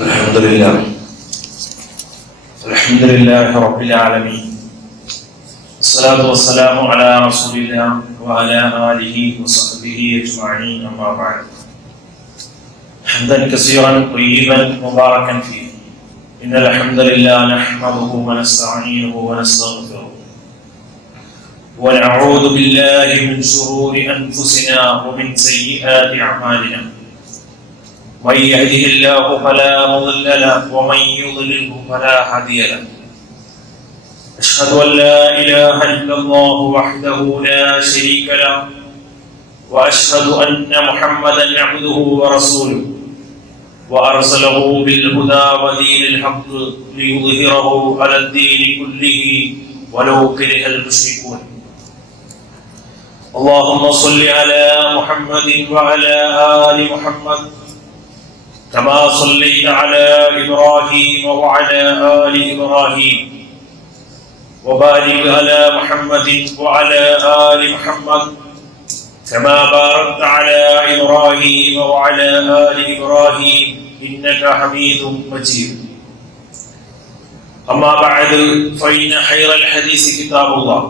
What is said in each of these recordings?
الحمد لله رب العالمين. الصلاة والسلام على رسول الله وعلى آله وصحبه أجمعين. أما بعد، حمدا كثيرا طيبا مباركا فيه. إن الحمد لله نحمده ونستعينه ونستغفره ونعوذ بالله من شرور أنفسنا ومن سيئات أعمالنا. من يهده الله فلا مضل له ومن يضلله فلا هادي له. أشهد أن لا إله إلا الله وحده لا شريك له، وأشهد أن محمدا عبده ورسوله، وأرسله بالهدى ودين الحق ليظهره على الدين كله ولو كره المشركون. اللهم صل على محمد وعلى آل محمد كما صليت على إبراهيم وعلى آل إبراهيم، وبارك على محمد وعلى آل محمد كما باركت على إبراهيم وعلى آل إبراهيم إنك حميد مجيد. أما بعد، فإن خير الحديث كتاب الله،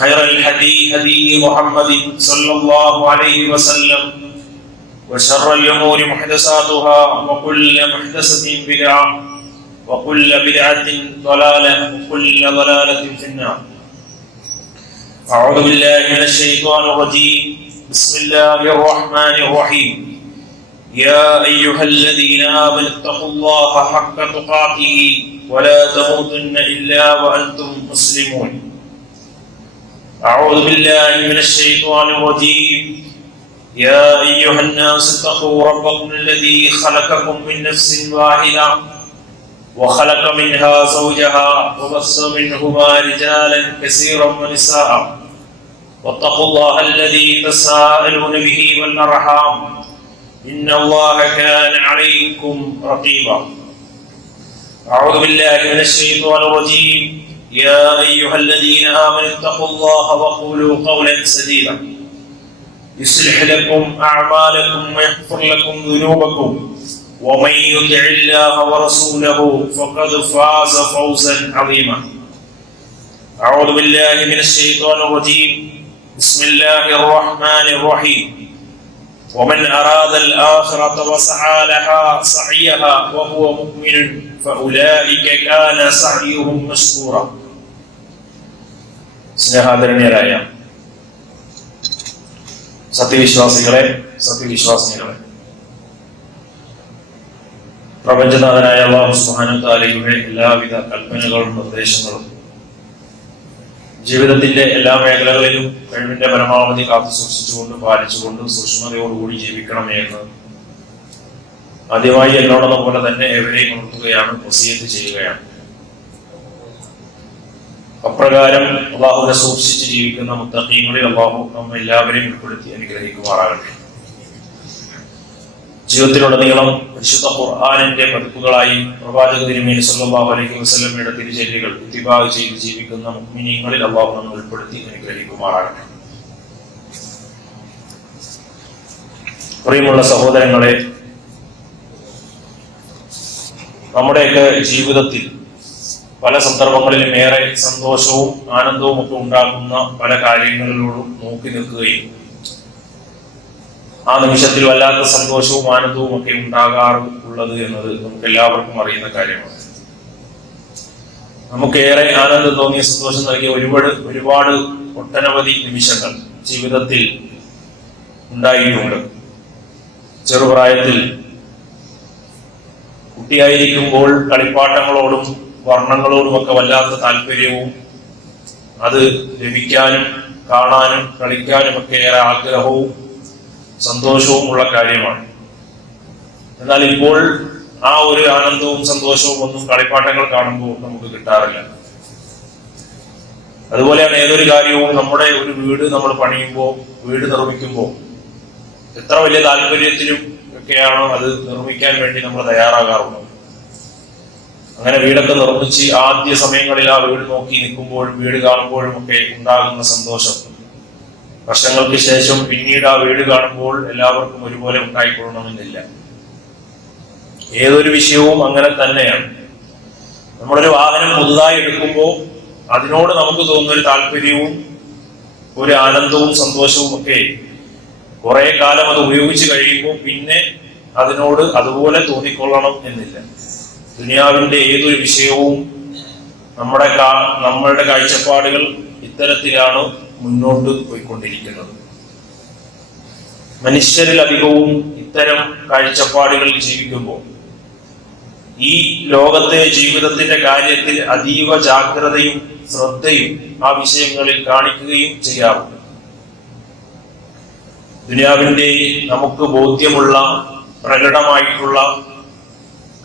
خير الهدي هدي محمد صلى الله عليه وسلم، وشر الأمور محدثاتها، وكل محدثة بدعة، وكل بدعة ضلالة، وكل ضلالة في النار. أعوذ بالله من الشيطان الرجيم. بسم الله الرحمن الرحيم. يا أيها الذين آمنوا اتقوا الله حق تقاته ولا تموتن إلا وأنتم مسلمون. أعوذ بالله من الشيطان الرجيم. يا أيها الناس اتقوا ربكم الذي خلقكم من نفس واحدة وخلق منها زوجها وبث منهما رجالا كثيرا ونساء، واتقوا الله الذي تساءلون به والأرحام إن الله كان عليكم رقيبا. أعوذ بالله من الشيطان الرجيم. يا أيها الذين آمنوا اتقوا الله وقولوا قولا سديدا يصلح لكم أعمالكم ويغفر لكم ذنوبكم، ومن يطع الله ورسوله فقد فاز فوزا عظيما. أعوذ بالله من الشيطان الرجيم. بسم الله الرحمن الرحيم. ومن أراد الآخرة وسعى لها سعيها وهو مؤمن فأولئك كان سعيهم مشكورا. സ്നേഹാദരണീയരായ സത്യവിശ്വാസികളെ, സത്യവിശ്വാസിനികളെ, പ്രപഞ്ചനാഥനായ അല്ലാഹു സുബ്ഹാനഹു വതആലയുടെ എല്ലാവിധ കൽപ്പനകളും നിർദ്ദേശങ്ങളും ജീവിതത്തിന്റെ എല്ലാ മേഖലകളിലും കഴിവിന്റെ പരമാവധി കാത്തു സൂക്ഷിച്ചുകൊണ്ട് പാലിച്ചുകൊണ്ട് സൂക്ഷ്മതയോടുകൂടി ജീവിക്കണമേ എന്ന് ആദ്യമായി എന്നോടൊപ്പം പോലെ തന്നെ എവരെയും ഉണർത്തുകയാണ്, വസിയത്ത് ചെയ്യുകയാണ്. അപ്രകാരം അല്ലാഹുവിനെ സൂക്ഷിച്ച് ജീവിക്കുന്ന മുത്തഖീങ്ങളിൽ അല്ലാഹു നമ്മെ എല്ലാവരെയും ഉൾപ്പെടുത്തി അനുഗ്രഹിക്കുമാറാകട്ടെ. ജീവിതത്തിലുടനീളം പരിശുദ്ധ ഖുർആനിന്റെ പതിപ്പുകളായി പ്രവാചക തിരുമേനി സല്ലല്ലാഹു അലൈഹി വസല്ലമയുടെ തിരുചര്യകൾ ഇത്തിബാഅ് ചെയ്ത് ജീവിക്കുന്ന മുഅ്മിനീങ്ങളിൽ അല്ലാഹു നമ്മെ ഉൾപ്പെടുത്തി അനുഗ്രഹിക്കുമാറാകട്ടെ. പ്രിയമുള്ള സഹോദരങ്ങളെ, നമ്മുടെയൊക്കെ ജീവിതത്തിൽ പല സന്ദർഭങ്ങളിലും ഏറെ സന്തോഷവും ആനന്ദവും ഒക്കെ ഉണ്ടാക്കുന്ന പല കാര്യങ്ങളിലോടും നോക്കി നിൽക്കുകയും ആ നിമിഷത്തിൽ വല്ലാത്ത സന്തോഷവും ആനന്ദവും ഒക്കെ ഉണ്ടാകാറുള്ളത് എന്നത് നമുക്ക് എല്ലാവർക്കും അറിയുന്ന കാര്യമാണ്. നമുക്കേറെ ആനന്ദം തോന്നിയ, സന്തോഷം നൽകിയ ഒരുപാട് ഒട്ടനവധി നിമിഷങ്ങൾ ജീവിതത്തിൽ ഉണ്ടായിട്ടുണ്ട്. ചെറുപ്രായത്തിൽ കുട്ടിയായിരിക്കുമ്പോൾ കളിപ്പാട്ടങ്ങളോടും വർണ്ണങ്ങളോടുമൊക്കെ വല്ലാത്ത താല്പര്യവും അത് ലഭിക്കാനും കാണാനും കളിക്കാനും ഒക്കെ ഏറെ ആഗ്രഹവും സന്തോഷവും ഉള്ള കാര്യമാണ്. എന്നാൽ ഇപ്പോൾ ആ ഒരു ആനന്ദവും സന്തോഷവും ഒന്നും കളിപ്പാട്ടങ്ങൾ കാണുമ്പോൾ നമുക്ക് കിട്ടാറില്ല. അതുപോലെയാണ് ഏതൊരു കാര്യവും. നമ്മുടെ ഒരു വീട് നമ്മൾ പണിയുമ്പോൾ, വീട് നിർമ്മിക്കുമ്പോൾ എത്ര വലിയ താല്പര്യത്തിലും ഒക്കെയാണോ അത് നിർമ്മിക്കാൻ വേണ്ടി നമ്മൾ തയ്യാറാകാറുള്ളത്. അങ്ങനെ വീടൊക്കെ നിർമ്മിച്ച് ആദ്യ സമയങ്ങളിൽ ആ വീട് നോക്കി നിൽക്കുമ്പോഴും വീട് കാണുമ്പോഴും ഒക്കെ ഉണ്ടാകുന്ന സന്തോഷം വർഷങ്ങൾക്ക് ശേഷം പിന്നീട് ആ വീട് കാണുമ്പോൾ എല്ലാവർക്കും ഒരുപോലെ ഉണ്ടായിക്കൊള്ളണമെന്നില്ല. ഏതൊരു വിഷയവും അങ്ങനെ തന്നെയാണ്. നമ്മളൊരു വാഹനം പുതുതായി എടുക്കുമ്പോൾ അതിനോട് നമുക്ക് തോന്നുന്ന ഒരു താല്പര്യവും ഒരു ആനന്ദവും സന്തോഷവും ഒക്കെ കുറെ കാലം അത് ഉപയോഗിച്ച് കഴിയുമ്പോൾ പിന്നെ അതിനോട് അതുപോലെ തോന്നിക്കൊള്ളണം എന്നില്ല. ദുനിയാവിന്റെ ഏതൊരു വിഷയവും നമ്മളുടെ കാഴ്ചപ്പാടുകൾ ഇത്തരത്തിലാണ് മുന്നോട്ട് പോയിക്കൊണ്ടിരിക്കുന്നത്. മനുഷ്യരിൽ അധികവും ഇത്തരം കാഴ്ചപ്പാടുകളിൽ ജീവിക്കുമ്പോൾ ഈ ലോകത്തെ ജീവിതത്തിന്റെ കാര്യത്തിൽ അതീവ ജാഗ്രതയും ശ്രദ്ധയും ആ വിഷയങ്ങളിൽ കാണിക്കുകയും ചെയ്യാറുണ്ട്. ദുനിയാവിന്റെ നമുക്ക് ബോധ്യമുള്ള പ്രകടമായിട്ടുള്ള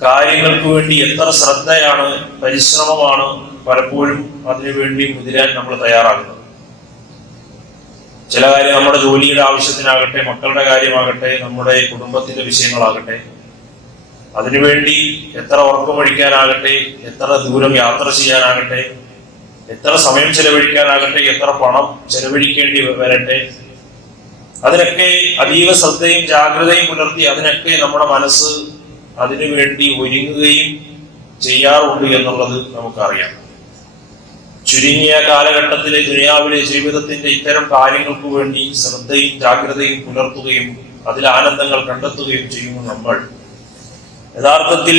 കാര്യങ്ങൾക്ക് വേണ്ടി എത്ര ശ്രദ്ധയാണ്, പരിശ്രമമാണ് പലപ്പോഴും അതിനുവേണ്ടി മുതിരാൻ നമ്മൾ തയ്യാറാകുന്നത്. ചില കാര്യം നമ്മുടെ ജോലിയുടെ ആവശ്യത്തിനാകട്ടെ, മക്കളുടെ കാര്യമാകട്ടെ, നമ്മുടെ കുടുംബത്തിന്റെ വിഷയങ്ങളാകട്ടെ, അതിനുവേണ്ടി എത്ര ഉറക്കമൊഴിക്കാനാകട്ടെ, എത്ര ദൂരം യാത്ര ചെയ്യാനാകട്ടെ, എത്ര സമയം ചെലവഴിക്കാനാകട്ടെ, എത്ര പണം ചെലവഴിക്കേണ്ടി വരട്ടെ, അതിനൊക്കെ അതീവ ശ്രദ്ധയും ജാഗ്രതയും പുലർത്തി അതിനൊക്കെ നമ്മുടെ മനസ്സ് അതിനുവേണ്ടി ഒരുങ്ങുകയും ചെയ്യാറുണ്ട് എന്നുള്ളത് നമുക്കറിയാം. ചുരുങ്ങിയ കാലഘട്ടത്തിലെ ദുനിയാവിലെ ജീവിതത്തിന്റെ ഇത്തരം കാര്യങ്ങൾക്ക് വേണ്ടി ശ്രദ്ധയും ജാഗ്രതയും പുലർത്തുകയും അതിൽ ആനന്ദങ്ങൾ കണ്ടെത്തുകയും ചെയ്യുന്ന നമ്മൾ യഥാർത്ഥത്തിൽ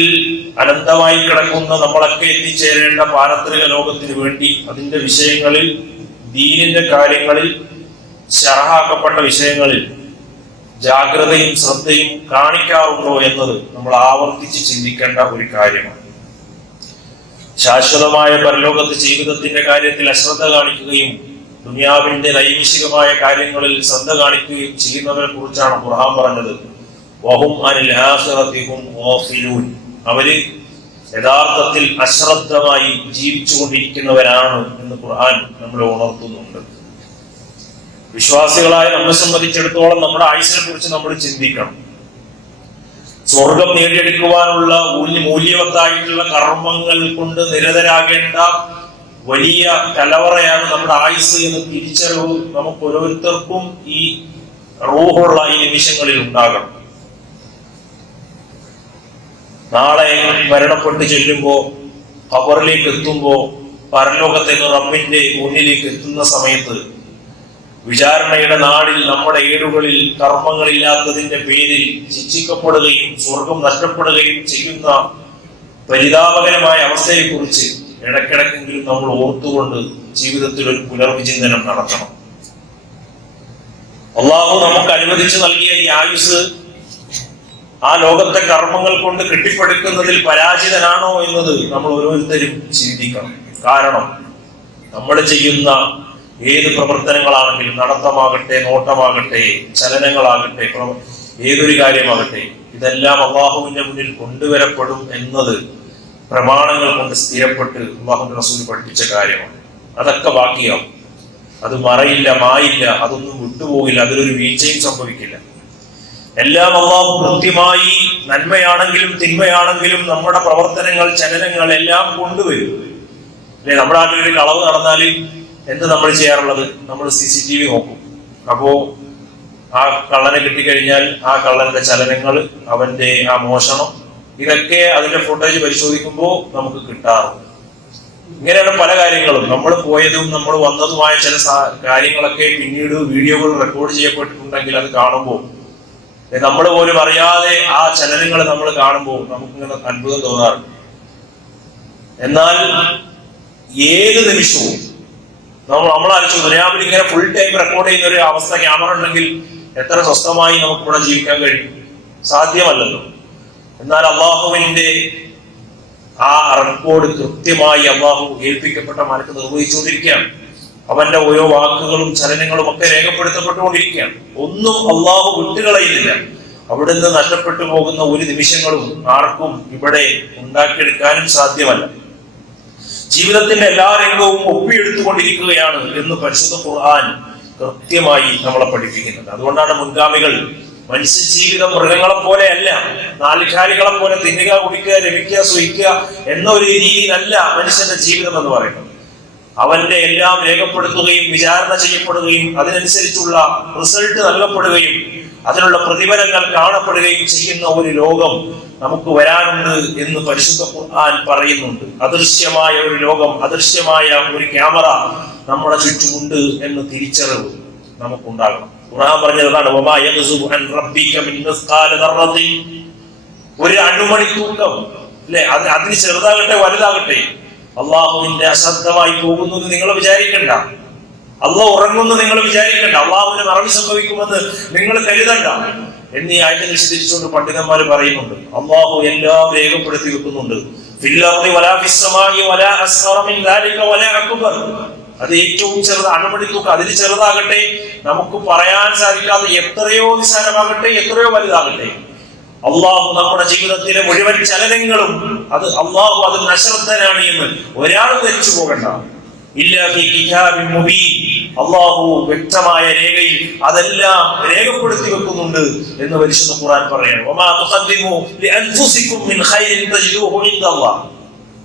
അനന്തമായി കിടക്കുന്ന നമ്മളൊക്കെ എത്തിച്ചേരേണ്ട പാരത്രിക ലോകത്തിന് വേണ്ടി അതിന്റെ വിഷയങ്ങളിൽ, ദീനിന്റെ കാര്യങ്ങളിൽ, ശറഹാക്കപ്പെട്ട വിഷയങ്ങളിൽ ജാഗ്രതയും ശ്രദ്ധയും കാണിക്കാറുണ്ടോ എന്നത് നമ്മൾ ആവർത്തിച്ച് ചിന്തിക്കേണ്ട ഒരു കാര്യമാണ്. ശാശ്വതമായ പരലോകത്തെ ജീവിതത്തിന്റെ കാര്യത്തിൽ അശ്രദ്ധ കാണിക്കുകയും ദുനിയാവിന്റെ നൈമിഷികമായ കാര്യങ്ങളിൽ ശ്രദ്ധ കാണിക്കുകയും ചെയ്യുന്നവരെ കുറിച്ചാണ് ഖുർആൻ പറഞ്ഞത്. വഹും അനിൽ ആഖിറതി ഹും ഗാഫിലൂൻ. അവര് യഥാർത്ഥത്തിൽ അശ്രദ്ധമായി ജീവിച്ചുകൊണ്ടിരിക്കുന്നവരാണ് എന്ന് ഖുർആൻ നമ്മളെ ഉണർത്തുന്നുണ്ട്. വിശ്വാസികളായ നമ്മെ സംബന്ധിച്ചിടത്തോളം നമ്മുടെ ആയുസ്സിനെ കുറിച്ച് നമ്മൾ ചിന്തിക്കണം. സ്വർഗം നേടിയെടുക്കുവാനുള്ള മൂല്യവത്തായിട്ടുള്ള കർമ്മങ്ങൾ കൊണ്ട് നിരതരാകേണ്ട വലിയ കലവറയാണ് നമ്മുടെ ആയുസ് എന്ന് തിരിച്ചറിവ് നമുക്ക് ഓരോരുത്തർക്കും ഈ റൂഹുള്ള ഈ നിമിഷങ്ങളിൽ ഉണ്ടാകണം. നാളെ മരണപ്പെട്ട് ചെല്ലുമ്പോ, ഖബറിലേക്ക് എത്തുമ്പോ, പരലോകത്തേക്ക് റബ്ബിന്റെ മുന്നിലേക്ക് എത്തുന്ന സമയത്ത് വിചാരണയുടെ നാളിൽ നമ്മുടെ ഏടുകളിൽ കർമ്മങ്ങളില്ലാത്തതിന്റെ പേരിൽ ശിക്ഷിക്കപ്പെടുകയും സ്വർഗം നഷ്ടപ്പെടുകയും ചെയ്യുന്ന പരിതാപകരമായ അവസ്ഥയെക്കുറിച്ച് ഇടയ്ക്കിടയ്ക്കെങ്കിലും നമ്മൾ ഓർത്തുകൊണ്ട് ജീവിതത്തിൽ ഒരു പുനർവിചിന്തനം നടത്തണം. അള്ളാഹു നമുക്ക് അനുവദിച്ചു നൽകിയ ഈ ആയുസ് ആ ലോകത്തെ കർമ്മങ്ങൾ കൊണ്ട് കെട്ടിപ്പടുക്കുന്നതിൽ പരാജിതനാണോ എന്നത് നമ്മൾ ഓരോരുത്തരും ചിന്തിക്കണം. കാരണം നമ്മൾ ചെയ്യുന്ന ഏത് പ്രവർത്തനങ്ങളാണെങ്കിലും, നടത്തമാകട്ടെ, നോട്ടമാകട്ടെ, ചലനങ്ങളാകട്ടെ, ഏതൊരു കാര്യമാകട്ടെ, ഇതെല്ലാം അള്ളാഹുവിന്റെ മുന്നിൽ കൊണ്ടുവരപ്പെടും എന്നത് പ്രമാണങ്ങൾ കൊണ്ട് സ്ഥിരപ്പെട്ട് അള്ളാഹുവിന്റെ റസൂൽ പഠിപ്പിച്ച കാര്യമാണ്. അതൊക്കെ ബാക്കിയാവും. അത് മറയില്ല, മായില്ല, അതൊന്നും വിട്ടുപോകില്ല, അതിലൊരു വീഴ്ചയും സംഭവിക്കില്ല. എല്ലാം അള്ളാഹു കൃത്യമായി നന്മയാണെങ്കിലും തിന്മയാണെങ്കിലും നമ്മുടെ പ്രവർത്തനങ്ങൾ, ചലനങ്ങൾ എല്ലാം കൊണ്ടുവരും. അല്ലെ, നമ്മുടെ നാട്ടിൽ ഒരു കളവ് നടന്നാൽ എന്ത് നമ്മൾ ചെയ്യാറുള്ളത്? നമ്മൾ CCTV നോക്കും. അപ്പോ ആ കള്ളനെ കിട്ടിക്കഴിഞ്ഞാൽ ആ കള്ളന്റെ ചലനങ്ങൾ, അവന്റെ ആ മോഷണം, ഇതൊക്കെ അതിന്റെ ഫുട്ടേജ് പരിശോധിക്കുമ്പോൾ നമുക്ക് കിട്ടാറുണ്ട്. ഇങ്ങനെയുള്ള പല കാര്യങ്ങളും, നമ്മൾ പോയതും നമ്മൾ വന്നതുമായ ചില കാര്യങ്ങളൊക്കെ പിന്നീട് വീഡിയോകൾ റെക്കോർഡ് ചെയ്യപ്പെട്ടിട്ടുണ്ടെങ്കിൽ അത് കാണുമ്പോൾ നമ്മൾ പോലും അറിയാതെ ആ ചലനങ്ങൾ നമ്മൾ കാണുമ്പോൾ നമുക്കിങ്ങനെ അത്ഭുതം തോന്നാറുണ്ട്. എന്നാൽ ഏത് നിമിഷവും നമ്മൾ ആലോചിച്ചു, ദുനിയാവിൽ ഇങ്ങനെ ഫുൾ ടൈം റെക്കോർഡ് ചെയ്യുന്ന ഒരു അവസ്ഥ ക്യാമറ ഉണ്ടെങ്കിൽ എത്ര സ്വസ്ഥമായി നമുക്കിവിടെ ജീവിക്കാൻ കഴിയും? സാധ്യമല്ലല്ലോ. എന്നാൽ അള്ളാഹുവിന്റെ ആ റെക്കോർഡ് കൃത്യമായി അള്ളാഹു ഏൽപ്പിക്കപ്പെട്ട മലക്ക് നിർവഹിച്ചുകൊണ്ടിരിക്കുകയാണ്. അവന്റെ ഓരോ വാക്കുകളും ചലനങ്ങളും ഒക്കെ രേഖപ്പെടുത്തപ്പെട്ടുകൊണ്ടിരിക്കുകയാണ്. ഒന്നും അള്ളാഹു വിട്ടുകളയുന്നില്ല. അവിടെ നിന്ന് നഷ്ടപ്പെട്ടു പോകുന്ന ഒരു നിമിഷങ്ങളും ആർക്കും ഇവിടെ ഉണ്ടാക്കിയെടുക്കാനും സാധ്യമല്ല. ജീവിതത്തിന്റെ എല്ലാ രംഗവും ഒപ്പിയെടുത്തുകൊണ്ടിരിക്കുകയാണ് എന്ന് പരിശുദ്ധ ഖുർആൻ കൃത്യമായി നമ്മളെ പഠിപ്പിക്കുന്നുണ്ട്. അതുകൊണ്ടാണ് മുൻഗാമികൾ മനുഷ്യജീവിതം മൃഗങ്ങളെ പോലെയല്ല, നാലുകാലികളെ പോലെ തിന്നുക, കുടിക്കുക, രമിക്കുക, സുഖിക്കുക എന്ന ഒരു രീതിയിലല്ല മനുഷ്യന്റെ ജീവിതം എന്ന് പറയുന്നത്. അവന്റെ എല്ലാം രേഖപ്പെടുത്തുകയും വിചാരണ ചെയ്യപ്പെടുകയും അതിനനുസരിച്ചുള്ള റിസൾട്ട് നൽകപ്പെടുകയും അതിനുള്ള പ്രതിഫലങ്ങൾ കാണപ്പെടുകയും ചെയ്യുന്ന ഒരു ലോകം നമുക്ക് വരാനുണ്ട് എന്ന് പരിശുദ്ധ ഖുർആൻ പറയുന്നുണ്ട്. അദൃശ്യമായ ഒരു ലോകം, അദൃശ്യമായ ഒരു ക്യാമറ നമ്മുടെ ചുറ്റുമുണ്ട് എന്ന് തിരിച്ചറിവ് നമുക്കുണ്ടാകണം. ഖുർആൻ പറഞ്ഞതാണ്, വമാ യഗ്സുബു അൻ റബ്ബിക മിൻ മിസ്ഖാല ദർറത്തിൻ, ഒരു അണുമണി തൂക്കം, അല്ലെ, അതിന് ചെറുതാകട്ടെ വലുതാകട്ടെ അള്ളാഹുവിന്റെ അശ്രദ്ധമായി പോകുന്നത് നിങ്ങൾ വിചാരിക്കണ്ട. അള്ളാഹ് ഉറങ്ങുന്നു നിങ്ങൾ വിചാരിക്കണ്ട. അള്ളാഹുവിന് മറവി സംഭവിക്കുമെന്ന് നിങ്ങൾ കരുതണ്ട എന്നീ ആയിട്ട് നിശ്ചയിച്ചുകൊണ്ട് പണ്ഡിതന്മാർ പറയുന്നുണ്ട്. അള്ളാഹു എല്ലാം രേഖപ്പെടുത്തി വെക്കുന്നുണ്ട്. അത് ഏറ്റവും ചെറുത് അണുമണി തൂക്കം, അതിന് ചെറുതാകട്ടെ, നമുക്ക് പറയാൻ സാധിക്കാതെ എത്രയോ നിസ്സാരമാകട്ടെ, എത്രയോ വലുതാകട്ടെ, അള്ളാഹു നമ്മുടെ ജീവിതത്തിലെ മുഴുവൻ ചലനങ്ങളും അത് അള്ളാഹു അതിൽ അശ്രദ്ധനാണ് എന്ന് ഒരാൾ ധരിച്ചു പോകണ്ട. അള്ളാഹു വ്യക്തമായ രേഖയിൽ അതെല്ലാം രേഖപ്പെടുത്തി വെക്കുന്നുണ്ട് എന്ന് പരിശുദ്ധ ഖുർആൻ പറയാണ്.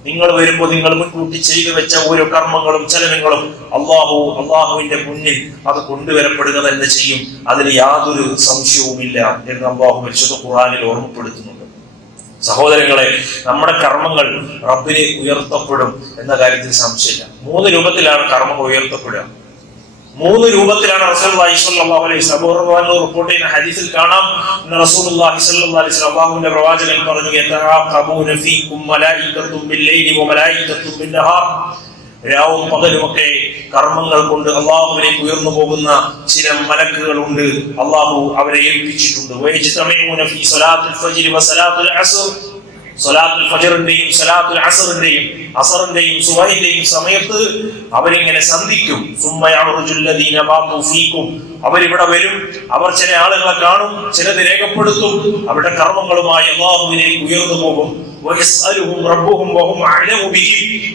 നിങ്ങൾ വരുമ്പോൾ നിങ്ങൾ മുൻകൂട്ടി ചെയ്തു വെച്ച ഓരോ കർമ്മങ്ങളും ചലനങ്ങളും അള്ളാഹുവിന്റെ മുന്നിൽ അത് കൊണ്ടുവരപ്പെടുക തന്നെ ചെയ്യും. അതിൽ യാതൊരു സംശയവുമില്ല എന്ന് അള്ളാഹു പരിശുദ്ധ ഖുർആനിൽ ഓർമ്മപ്പെടുത്തുന്നുണ്ട്. സഹോദരങ്ങളെ, നമ്മുടെ കർമ്മങ്ങൾ റബ്ബിനെ ഉയർത്തപ്പെടും എന്ന കാര്യത്തിൽ സംശയമില്ല. 3 രൂപത്തിലാണ് കർമ്മങ്ങൾ ഉയർത്തപ്പെടുക. 3 രൂപത്തിലാണ് റസൂലുള്ളാഹി സ്വല്ലല്ലാഹു അലൈഹി വസല്ലം റിപ്പോർട്ട് ചെയ്യുന്ന ഹദീസിൽ കാണാം. റസൂലുള്ളാഹി സ്വല്ലല്ലാഹു അലൈഹി വസല്ലം, അല്ലാഹുവിന്റെ പ്രവാചകൻ പറഞ്ഞു, യതറാഖബൂന ഫീകും മലായികത്തും ബില്ലൈലി വമലായികത്തും ബിന്നഹാർ, രാവും പകലുമൊക്കെ കർമ്മങ്ങൾ കൊണ്ട് അള്ളാഹുവിലേക്ക് ഉയർന്നു പോകുന്ന ചില മലക്കുകളുണ്ട്. അള്ളാഹു അവരെ ഏൽപ്പിച്ചിട്ടുണ്ട്. വയജ്തമഊന ഫീ സ്വലാത്തുൽ ഫജ്ർ വസലാത്തുൽ അസ്ർ, സ്വലാത്തുൽ ഫജ്റിന്റെയും സ്വലാത്തുൽ അസ്റിന്റെയും അസറിന്റെയും സുബഹിന്റെയും സമയത്ത് അവരിങ്ങനെ സന്ധിക്കും. സുമ്മയഅറുജുല്ലദീന ബാതു ഫീകും, അവരിവിടെ വരും, അവർ ചില ആളുകളെ കാണും, ചിലത് രേഖപ്പെടുത്തും, അവരുടെ കർമ്മങ്ങളുമായി അള്ളാഹുവിലേക്ക് ഉയർന്നു പോകും.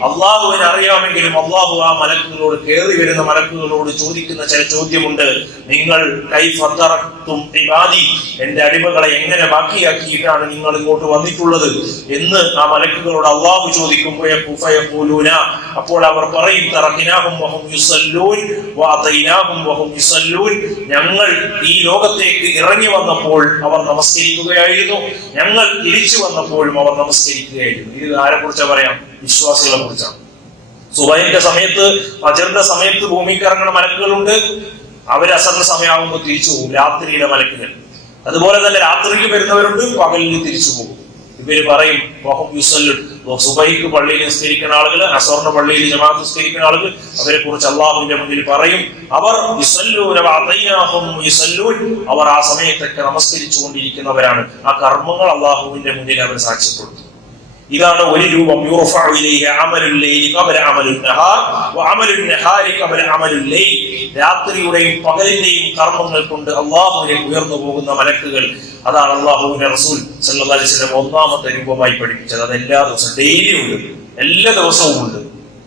അള്ളാഹുവിനെ അറിയാമെങ്കിലും അള്ളാഹു ആ മലക്കുകളോട്, കയറി വരുന്ന മലക്കുകളോട് ചോദിക്കുന്ന ചില ചോദ്യമുണ്ട്. നിങ്ങൾ എന്റെ അടിമകളെ എങ്ങനെ ബാക്കിയാക്കിയിട്ടാണ് നിങ്ങൾ ഇങ്ങോട്ട് വന്നിട്ടുള്ളത് എന്ന് ആ മലക്കുകളോട് അള്ളാഹു ചോദിക്കുമ്പോൾ അപ്പോൾ അവർ പറയും, ഞങ്ങൾ ഈ ലോകത്തേക്ക് ഇറങ്ങി വന്നപ്പോൾ അവർ നമസ്കരിക്കുകയായിരുന്നു, ഞങ്ങൾ തിരിച്ചു വന്നപ്പോഴും അവർ നമസ്കരിക്കുകയായിരുന്നു. ഇത് ആരെ കുറിച്ചാ പറയാം? വിശ്വാസികളെ കുറിച്ചാണ്. സുബഹിന്റെ സമയത്ത്, ഫജ്റിന്റെ സമയത്ത് ഭൂമിക്ക് ഇറങ്ങുന്ന മലക്കുകളുണ്ട്. അവര് അസറിന്റെ സമയമാകുമ്പോൾ തിരിച്ചു പോകും, രാത്രിയിലെ മലക്കുകൾ. അതുപോലെ തന്നെ രാത്രിക്ക് വരുന്നവരുണ്ട്, പകലിൽ തിരിച്ചു പോകും. ഇവര് പറയും, സുബഹിക്ക് പള്ളിയിൽ നിസ്കരിക്കുന്ന ആളുകൾ, അസറിന്റെ പള്ളിയിൽ ജമാഅത്ത് നിസ്കരിക്കുന്ന ആളുകൾ, അവരെ കുറിച്ച് അള്ളാഹുവിന്റെ മുന്നിൽ പറയും, അവർ അവർ ആ സമയത്തൊക്കെ നമസ്കരിച്ചു കൊണ്ടിരിക്കുന്നവരാണ്. ആ കർമ്മങ്ങൾ അള്ളാഹുവിന്റെ മുന്നിൽ അവർ സാക്ഷ്യപ്പെടുത്തും. ഇതാണ് ഒരു രൂപം. രാത്രിയുടെയും പകലിന്റെയും കർമ്മങ്ങൾ കൊണ്ട് അള്ളാഹുവിലേക്ക് ഉയർന്നു പോകുന്ന മലക്കുകൾ. അതാണ് അള്ളാഹുവിന്റെ റസൂൽ സല്ലല്ലാഹു അലൈഹി വസല്ലം ഒന്നാമത്തെ രൂപമായി പഠിപ്പിച്ചത്. അത് എല്ലാ ദിവസവും ഡെയിലി ഉണ്ട്, എല്ലാ ദിവസവും ഉണ്ട്.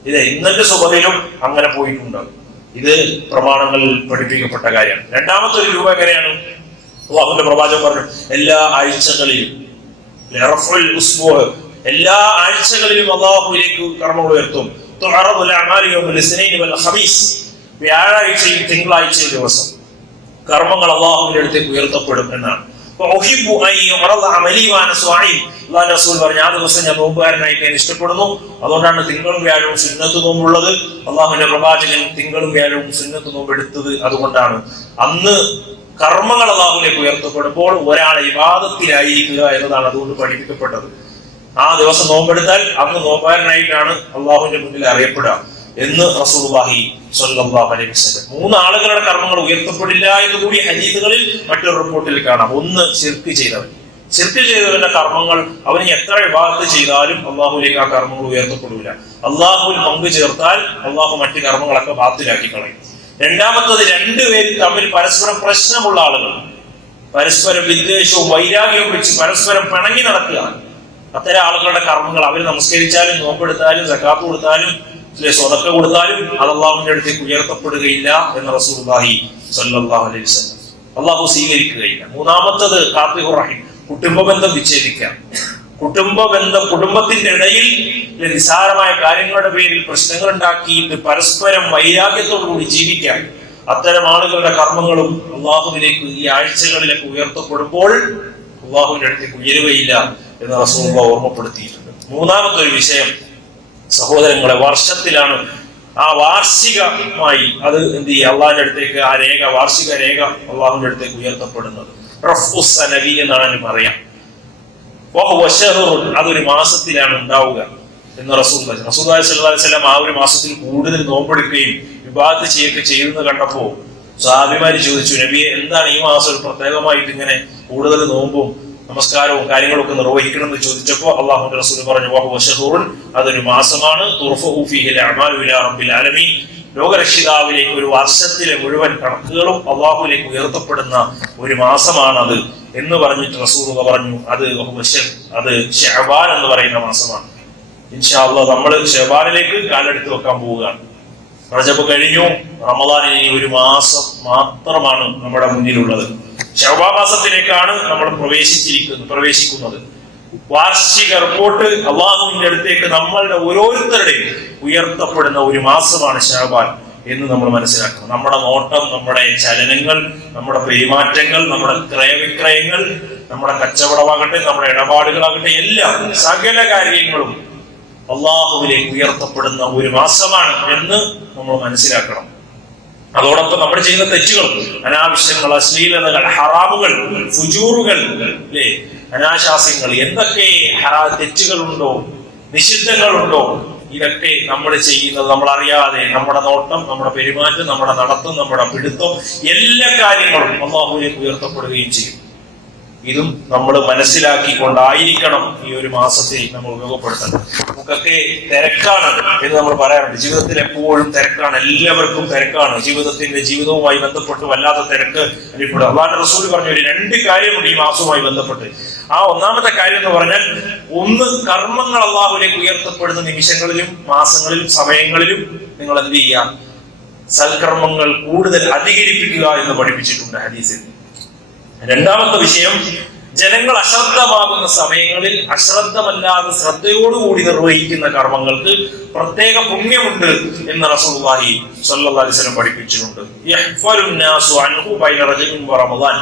ഇത് ഇന്നത്തെ സുബഹിലും അങ്ങനെ പോയിട്ടുണ്ടാകും. ഇത് പ്രമാണങ്ങളിൽ പഠിപ്പിക്കപ്പെട്ട കാര്യമാണ്. രണ്ടാമത്തെ ഒരു രൂപം എങ്ങനെയാണ്? അള്ളാഹുവിന്റെ പ്രവാചകൻ പറഞ്ഞു, എല്ലാ ആഴ്ചകളിലും, എല്ലാ ആഴ്ചകളിലും അള്ളാഹുവിലേക്ക് കർമ്മങ്ങൾ ഉയർത്തും. വ്യാഴാഴ്ചയും തിങ്കളാഴ്ചയും ദിവസം കർമ്മങ്ങൾ അള്ളാഹുവിന്റെ അടുത്തേക്ക് ഉയർത്തപ്പെടും എന്നാണ്. റസൂൽ പറഞ്ഞു, ആ ദിവസം ഞാൻ നോമ്പുകാരനായിട്ട് ഞാൻ ഇഷ്ടപ്പെടുന്നു. അതുകൊണ്ടാണ് തിങ്കളും വ്യാഴവും സുന്നത്ത് നോമ്പുള്ളത്. അള്ളാഹുവിന്റെ പ്രവാചകൻ തിങ്കളും വ്യാഴവും സുന്നത്ത് നോമ്പ് എടുത്തത് അതുകൊണ്ടാണ്. അന്ന് കർമ്മങ്ങൾ അള്ളാഹുവിലേക്ക് ഉയർത്തപ്പെടുമ്പോൾ ഒരാൾ ഇബാദത്തിലായിരിക്കുക എന്നതാണ് അതുകൊണ്ട് പഠിപ്പിക്കപ്പെട്ടത്. ആ ദിവസം നോമ്പെടുത്താൽ അന്ന് നോമ്പുകാരനായിട്ടാണ് അള്ളാഹുവിന്റെ മുന്നിൽ അറിയപ്പെടുക എന്ന് റസൂലുള്ളാഹി സ്വല്ലല്ലാഹു അലൈഹി വസല്ലം. 3 ആളുകളുടെ കർമ്മങ്ങൾ ഉയർത്തപ്പെടില്ല എന്ന് കൂടി ഹദീസുകളിൽ മറ്റൊരു റിപ്പോർട്ടിൽ കാണാം. ഒന്ന്, ശിർക്ക് ചെയ്തവൻ. ശിർക്ക് ചെയ്തവന്റെ കർമ്മങ്ങൾ അവന് എത്ര ഇബാദത്ത് ചെയ്താലും അള്ളാഹുവിലേക്ക് ആ കർമ്മങ്ങൾ ഉയർത്തപ്പെടില്ല. അള്ളാഹുവിൽ പങ്കു ചേർത്താൽ അള്ളാഹു മറ്റു കർമ്മങ്ങളൊക്കെ ബാത്തിലാക്കി കളയും. രണ്ടാമത്തത്, 2 പേരും തമ്മിൽ പരസ്പരം പ്രശ്നമുള്ള ആളുകൾ, പരസ്പരം വിദ്വേഷവും വൈരാഗ്യവും വെച്ച് പരസ്പരം പിണങ്ങി നടക്കുക. അത്തരം ആളുകളുടെ കർമ്മങ്ങൾ അവർ നമസ്കരിച്ചാലും നോമ്പെടുത്താലും സക്കാത്ത് കൊടുത്താലും സ്വതക്ക കൊടുത്താലും അത് അള്ളാഹുവിന്റെ അടുത്തേക്ക് ഉയർത്തപ്പെടുകയില്ല എന്ന് റസൂലുള്ളാഹി സ്വല്ലല്ലാഹു അലൈഹി വസല്ലം. അള്ളാഹു സ്വീകരിക്കുകയില്ല. മൂന്നാമത്തത് ഖാത്തിഉർ റഹീം, കുടുംബബന്ധം വിച്ഛേദിക്കാം. കുടുംബത്തിന്റെ ഇടയിൽ നിസ്സാരമായ കാര്യങ്ങളുടെ പേരിൽ പ്രശ്നങ്ങൾ ഉണ്ടാക്കിയിട്ട് പരസ്പരം വൈരാഗ്യത്തോടു കൂടി ജീവിക്കാം. അത്തരം ആളുകളുടെ കർമ്മങ്ങളും അള്ളാഹുവിലേക്ക് ഈ ആഴ്ചകളിലേക്ക് ഉയർത്തപ്പെടുമ്പോൾ അള്ളാഹുവിന്റെ അടുത്തേക്ക് ഉയരുകയില്ല എന്ന് റസൂലുള്ളാഹി ഓർമ്മപ്പെടുത്തിയിട്ടുണ്ട്. മൂന്നാമത്തെ ഒരു വിഷയം സഹോദരങ്ങളെ, വർഷത്തിലാണ് ആ വാർഷികമായി അത് എന്ത് ചെയ്യുക, അള്ളാഹിന്റെ അടുത്തേക്ക് ആ രേഖ, വാർഷിക രേഖ അള്ളാഹുവിന്റെ അടുത്തേക്ക് ഉയർത്തപ്പെടുന്നത്. റഫ്ഉസ് സനവി എന്നാണ് പറയാം. അതൊരു മാസത്തിലാണ് ഉണ്ടാവുക എന്ന് റസൂലുള്ളാഹി സ്വല്ലല്ലാഹു അലൈഹി വസല്ലം ആ ഒരു മാസത്തിൽ കൂടുതൽ നോമ്പെടുക്കുകയും ഇബാദത്ത് ചെയ്യുകയൊക്കെ ചെയ്യുന്നത് കണ്ടപ്പോ സ്വഹാബിമാര് ചോദിച്ചു, നബിയെ എന്താണ് ഈ മാസം ഒരു പ്രത്യേകമായിട്ട് ഇങ്ങനെ കൂടുതൽ നോമ്പും നമസ്കാരവും കാര്യങ്ങളൊക്കെ നിർവഹിക്കണം എന്ന് ചോദിച്ചപ്പോ അള്ളാഹുവിന്റെ റസൂൽ പറഞ്ഞു, വഹുവ ശഹ്റുൻ, അതൊരു മാസമാണ്, തുർഫഉ ഫീഹിൽ അഅമാലു ഇലാ റബ്ബിൽ ആലമീൻ, ലോകരക്ഷിതാവിലേക്ക് ഒരു വർഷത്തിലെ മുഴുവൻ കണക്കുകളും അള്ളാഹുവിലേക്ക് ഉയർത്തപ്പെടുന്ന ഒരു മാസമാണത് എന്ന് പറഞ്ഞിട്ട് റസൂലുള്ളാഹി പറഞ്ഞു, അത് ശഅബാൻ എന്ന് പറയുന്ന മാസമാണ്. ഇൻഷാ അല്ലാഹ് നമ്മൾ ശഅബാനിലേക്ക് കാലെടുത്ത് വെക്കാൻ പോവുകയാണ്. റജബ് കഴിഞ്ഞു, റമദാനിന് ഒരു മാസം മാത്രമാണ് നമ്മുടെ മുന്നിലുള്ളത്. ശഅബാൻ മാസത്തിലേക്കാണ് നമ്മൾ പ്രവേശിക്കുന്നത്. വാർഷിക റിപ്പോർട്ട് അള്ളാഹുവിന്റെ അടുത്തേക്ക് നമ്മളുടെ ഓരോരുത്തരുടെയും ഉയർത്തപ്പെടുന്ന ഒരു മാസമാണ് ശഅബാൻ എന്ന് നമ്മൾ മനസ്സിലാക്കണം. നമ്മുടെ നോട്ടം, നമ്മുടെ ചലനങ്ങൾ, നമ്മുടെ പെരുമാറ്റങ്ങൾ, നമ്മുടെ ക്രയവിക്രയങ്ങൾ, നമ്മുടെ കച്ചവടമാകട്ടെ, നമ്മുടെ ഇടപാടുകളാകട്ടെ, എല്ലാം സകല കാര്യങ്ങളും അള്ളാഹുവിലേക്ക് ഉയർത്തപ്പെടുന്ന ഒരു മാസമാണ് എന്ന് നമ്മൾ മനസ്സിലാക്കണം. അതോടൊപ്പം നമ്മൾ ചെയ്യുന്ന തെറ്റുകൾ, അനാവശ്യങ്ങൾ, അശ്ലീലതകൾ, ഹറാമുകൾ, ഫുജൂറുകൾ, അല്ലേ, അനാശാസ്യങ്ങൾ, എന്തൊക്കെ തെറ്റുകളുണ്ടോ, നിഷിദ്ധങ്ങളുണ്ടോ, ഇതൊക്കെ നമ്മൾ ചെയ്യുന്നത് നമ്മൾ അറിയാതെ നമ്മുടെ നോട്ടം, നമ്മുടെ പെരുമാറ്റം, നമ്മുടെ നടത്തം, നമ്മുടെ പിടുത്തം, എല്ലാ കാര്യങ്ങളും അല്ലാഹുവിലേക്ക് ഉയർത്തപ്പെടുകയും ചെയ്യും. ഇതും നമ്മൾ മനസ്സിലാക്കിക്കൊണ്ടായിരിക്കണം ഈ ഒരു മാസത്തെ നമ്മൾ ഉപയോഗപ്പെടുത്തേണ്ടത്. നമുക്കൊക്കെ തിരക്കാണ് എന്ന് നമ്മൾ പറയാറുണ്ട്. ജീവിതത്തിൽ എപ്പോഴും തിരക്കാണ്, എല്ലാവർക്കും തിരക്കാണ്. ജീവിതവുമായി ബന്ധപ്പെട്ട് വല്ലാത്ത തിരക്ക് അനുഭവപ്പെടും. അല്ലാഹുവിന്റെ റസൂൽ പറഞ്ഞ ഒരു 2 കാര്യമുണ്ട് ഈ മാസവുമായി ബന്ധപ്പെട്ട്. ആ ഒന്നാമത്തെ കാര്യം എന്ന് പറഞ്ഞാൽ, ഒന്ന്, കർമ്മങ്ങൾ അല്ലാഹുവിലേക്ക് ഉയർത്തപ്പെടുന്ന നിമിഷങ്ങളിലും മാസങ്ങളിലും സമയങ്ങളിലും നിങ്ങൾ എന്ത് ചെയ്യുക, സൽക്കർമ്മങ്ങൾ കൂടുതൽ അധികരിപ്പിക്കുക എന്ന് പഠിപ്പിച്ചിട്ടുണ്ട് ഹദീസിൽ. രണ്ടാമത്തെ വിഷയം, ജനങ്ങൾ അശ്രദ്ധമാകുന്ന സമയങ്ങളിൽ അശ്രദ്ധമല്ലാതെ ശ്രദ്ധയോടുകൂടി നിർവഹിക്കുന്ന കർമ്മങ്ങൾക്ക് പ്രത്യേക പുണ്യമുണ്ട് എന്ന് റസൂലുള്ളാഹി സ്വല്ലല്ലാഹു അലൈഹി വസല്ലം പഠിപ്പിച്ചിട്ടുണ്ട്. യഹ്ഫലുന്നാസു അൻഹു ബൈന റജബിൻ വ റമദാൻ,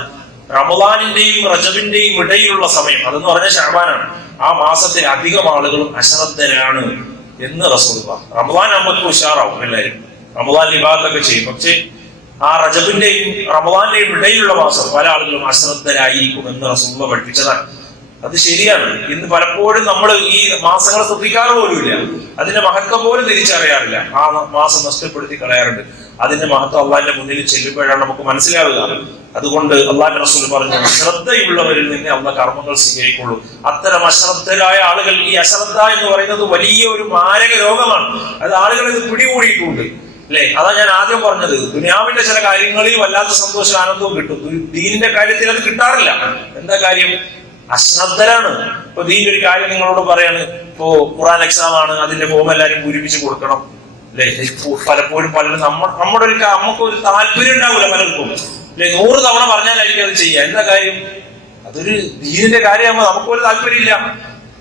റമദാനിന്റെയും റജബിന്റെയും ഇടയിലുള്ള സമയം, അതെന്ന് പറഞ്ഞാൽ ശഅബാനാണ്. ആ മാസത്തിൽ അധികം ആളുകളും അശ്രദ്ധരാണ് എന്ന് റസൂലുള്ളാഹി. റമദാൻ നമുക്ക് ഉഷാറാവും, എല്ലാവരും റമദാൻ ഇബാദത്തൊക്കെ ചെയ്യും. പക്ഷേ ആ റജബിന്റെയും റമദാന്റെയും ഇടയിലുള്ള മാസം പല ആളുകളും അശ്രദ്ധരായിരിക്കും എന്ന് റസൂലുള്ളാഹി പഠിപ്പിച്ചതാണ്. അത് ശരിയാണ്. ഇന്ന് പലപ്പോഴും നമ്മൾ ഈ മാസങ്ങളെ ശ്രദ്ധിക്കാറ് പോലുമില്ല, അതിന്റെ മഹത്വം പോലും തിരിച്ചറിയാറില്ല. ആ മാസം നഷ്ടപ്പെടുത്തി കളയാറുണ്ട്. അതിന്റെ മഹത്വം അള്ളാഹിന്റെ മുന്നിൽ ചെല്ലുമ്പോഴാണ് നമുക്ക് മനസ്സിലാവുക. അതുകൊണ്ട് അള്ളാഹിന്റെ റസൂൽ പറഞ്ഞു, ശ്രദ്ധയുള്ളവരിൽ നിന്ന് അള്ളാഹ് കർമ്മങ്ങൾ സ്വീകരിക്കുള്ളൂ. അത്തരം അശ്രദ്ധരായ ആളുകൾ, ഈ അശ്രദ്ധ എന്ന് പറയുന്നത് വലിയ ഒരു മാരക രോഗമാണ്. അത് ആളുകൾ ഇത് പിടികൂടിയിട്ടുണ്ട്, അല്ലെ? അതാ ഞാൻ ആദ്യം പറഞ്ഞത്, ദുനിയാവിന്റെ ചില കാര്യങ്ങളിൽ വല്ലാത്ത സന്തോഷം, ആനന്ദവും കിട്ടും. ദീനിന്റെ കാര്യത്തിൽ അത് കിട്ടാറില്ല. എന്താ കാര്യം? അശ്രദ്ധരാണ്. ഇപ്പൊ ദീനിന്റെ ഒരു കാര്യം നിങ്ങളോട് പറയാണ്, ഇപ്പോ ഖുർആൻ എക്സാം ആണ്, അതിന്റെ ഫോം എല്ലാവരും പൂരിപ്പിച്ച് കൊടുക്കണം, അല്ലെ? പലപ്പോഴും പലരും നമ്മുടെ നമുക്കൊരു താല്പര്യം ഉണ്ടാവില്ല പലർക്കും, അല്ലെ? 100 തവണ പറഞ്ഞാലായിരിക്കും അത് ചെയ്യുക. എന്താ കാര്യം? അതൊരു ദീനിന്റെ കാര്യമാകുമ്പോൾ നമുക്കൊരു താല്പര്യമില്ല.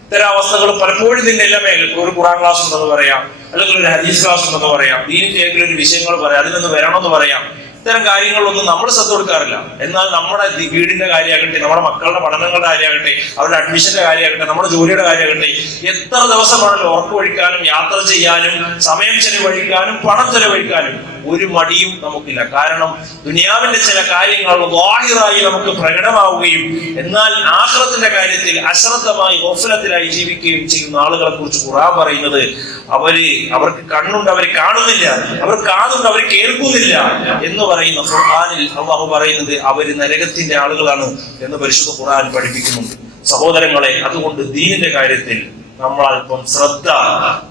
ഇത്തരം അവസ്ഥകൾ പലപ്പോഴും ഇതിന്റെ എല്ലാ മേഖലക്കും, ഒരു ഖുർആൻ ക്ലാസ് ഉണ്ടെന്ന് പറയാം, അല്ലെങ്കിൽ ഒരു ഹദീസ് ക്ലാസ് ഉണ്ടെന്ന് പറയാം, ദീനിന്റെ ഏതെങ്കിലും ഒരു വിഷയങ്ങൾ പറയാം, അതിനൊന്ന് വരണമെന്ന് പറയാം. ഇത്തരം കാര്യങ്ങളിലൊന്നും നമ്മൾ ശ്രദ്ധ കൊടുക്കാറില്ല. എന്നാൽ നമ്മുടെ വീടിന്റെ കാര്യമാകട്ടെ, നമ്മുടെ മക്കളുടെ പഠനങ്ങളുടെ കാര്യമാകട്ടെ, അവരുടെ അഡ്മിഷന്റെ കാര്യമാകട്ടെ, നമ്മുടെ ജോലിയുടെ കാര്യമാകട്ടെ, എത്ര ദിവസമാണല്ലോ ഉറക്കമൊഴിക്കാനും യാത്ര ചെയ്യാനും സമയം ചെലവഴിക്കാനും പണം ചെലവഴിക്കാനും ഒരു മടിയും നമുക്കില്ല. കാരണം ദുനിയാവിന്റെ ചില കാര്യങ്ങൾ ളാഹിറായി നമുക്ക് പ്രകടമാവുകയും എന്നാൽ ആഖിറത്തിന്റെ കാര്യത്തിൽ അശ്രദ്ധമായി ഗഫലത്തിലായി ജീവിക്കുകയും ചെയ്യുന്ന ആളുകളെ കുറിച്ച് ഖുർആൻ പറയുന്നത്, അവർക്ക് കണ്ണുണ്ട്, അവർ കാണുന്നില്ല, അവർ കാതുണ്ട്, അവർ കേൾക്കുന്നില്ല എന്ന് പറയുന്ന ഖുർആനിൽ അല്ലാഹു പറയുന്നത് അവര് നരകത്തിന്റെ ആളുകളാണ് എന്ന് പരിശുദ്ധ ഖുർആൻ പഠിപ്പിക്കുന്നുണ്ട്. സഹോദരങ്ങളെ, അതുകൊണ്ട് ദീനിന്റെ കാര്യത്തിൽ നമ്മൾ അല്പം ശ്രദ്ധ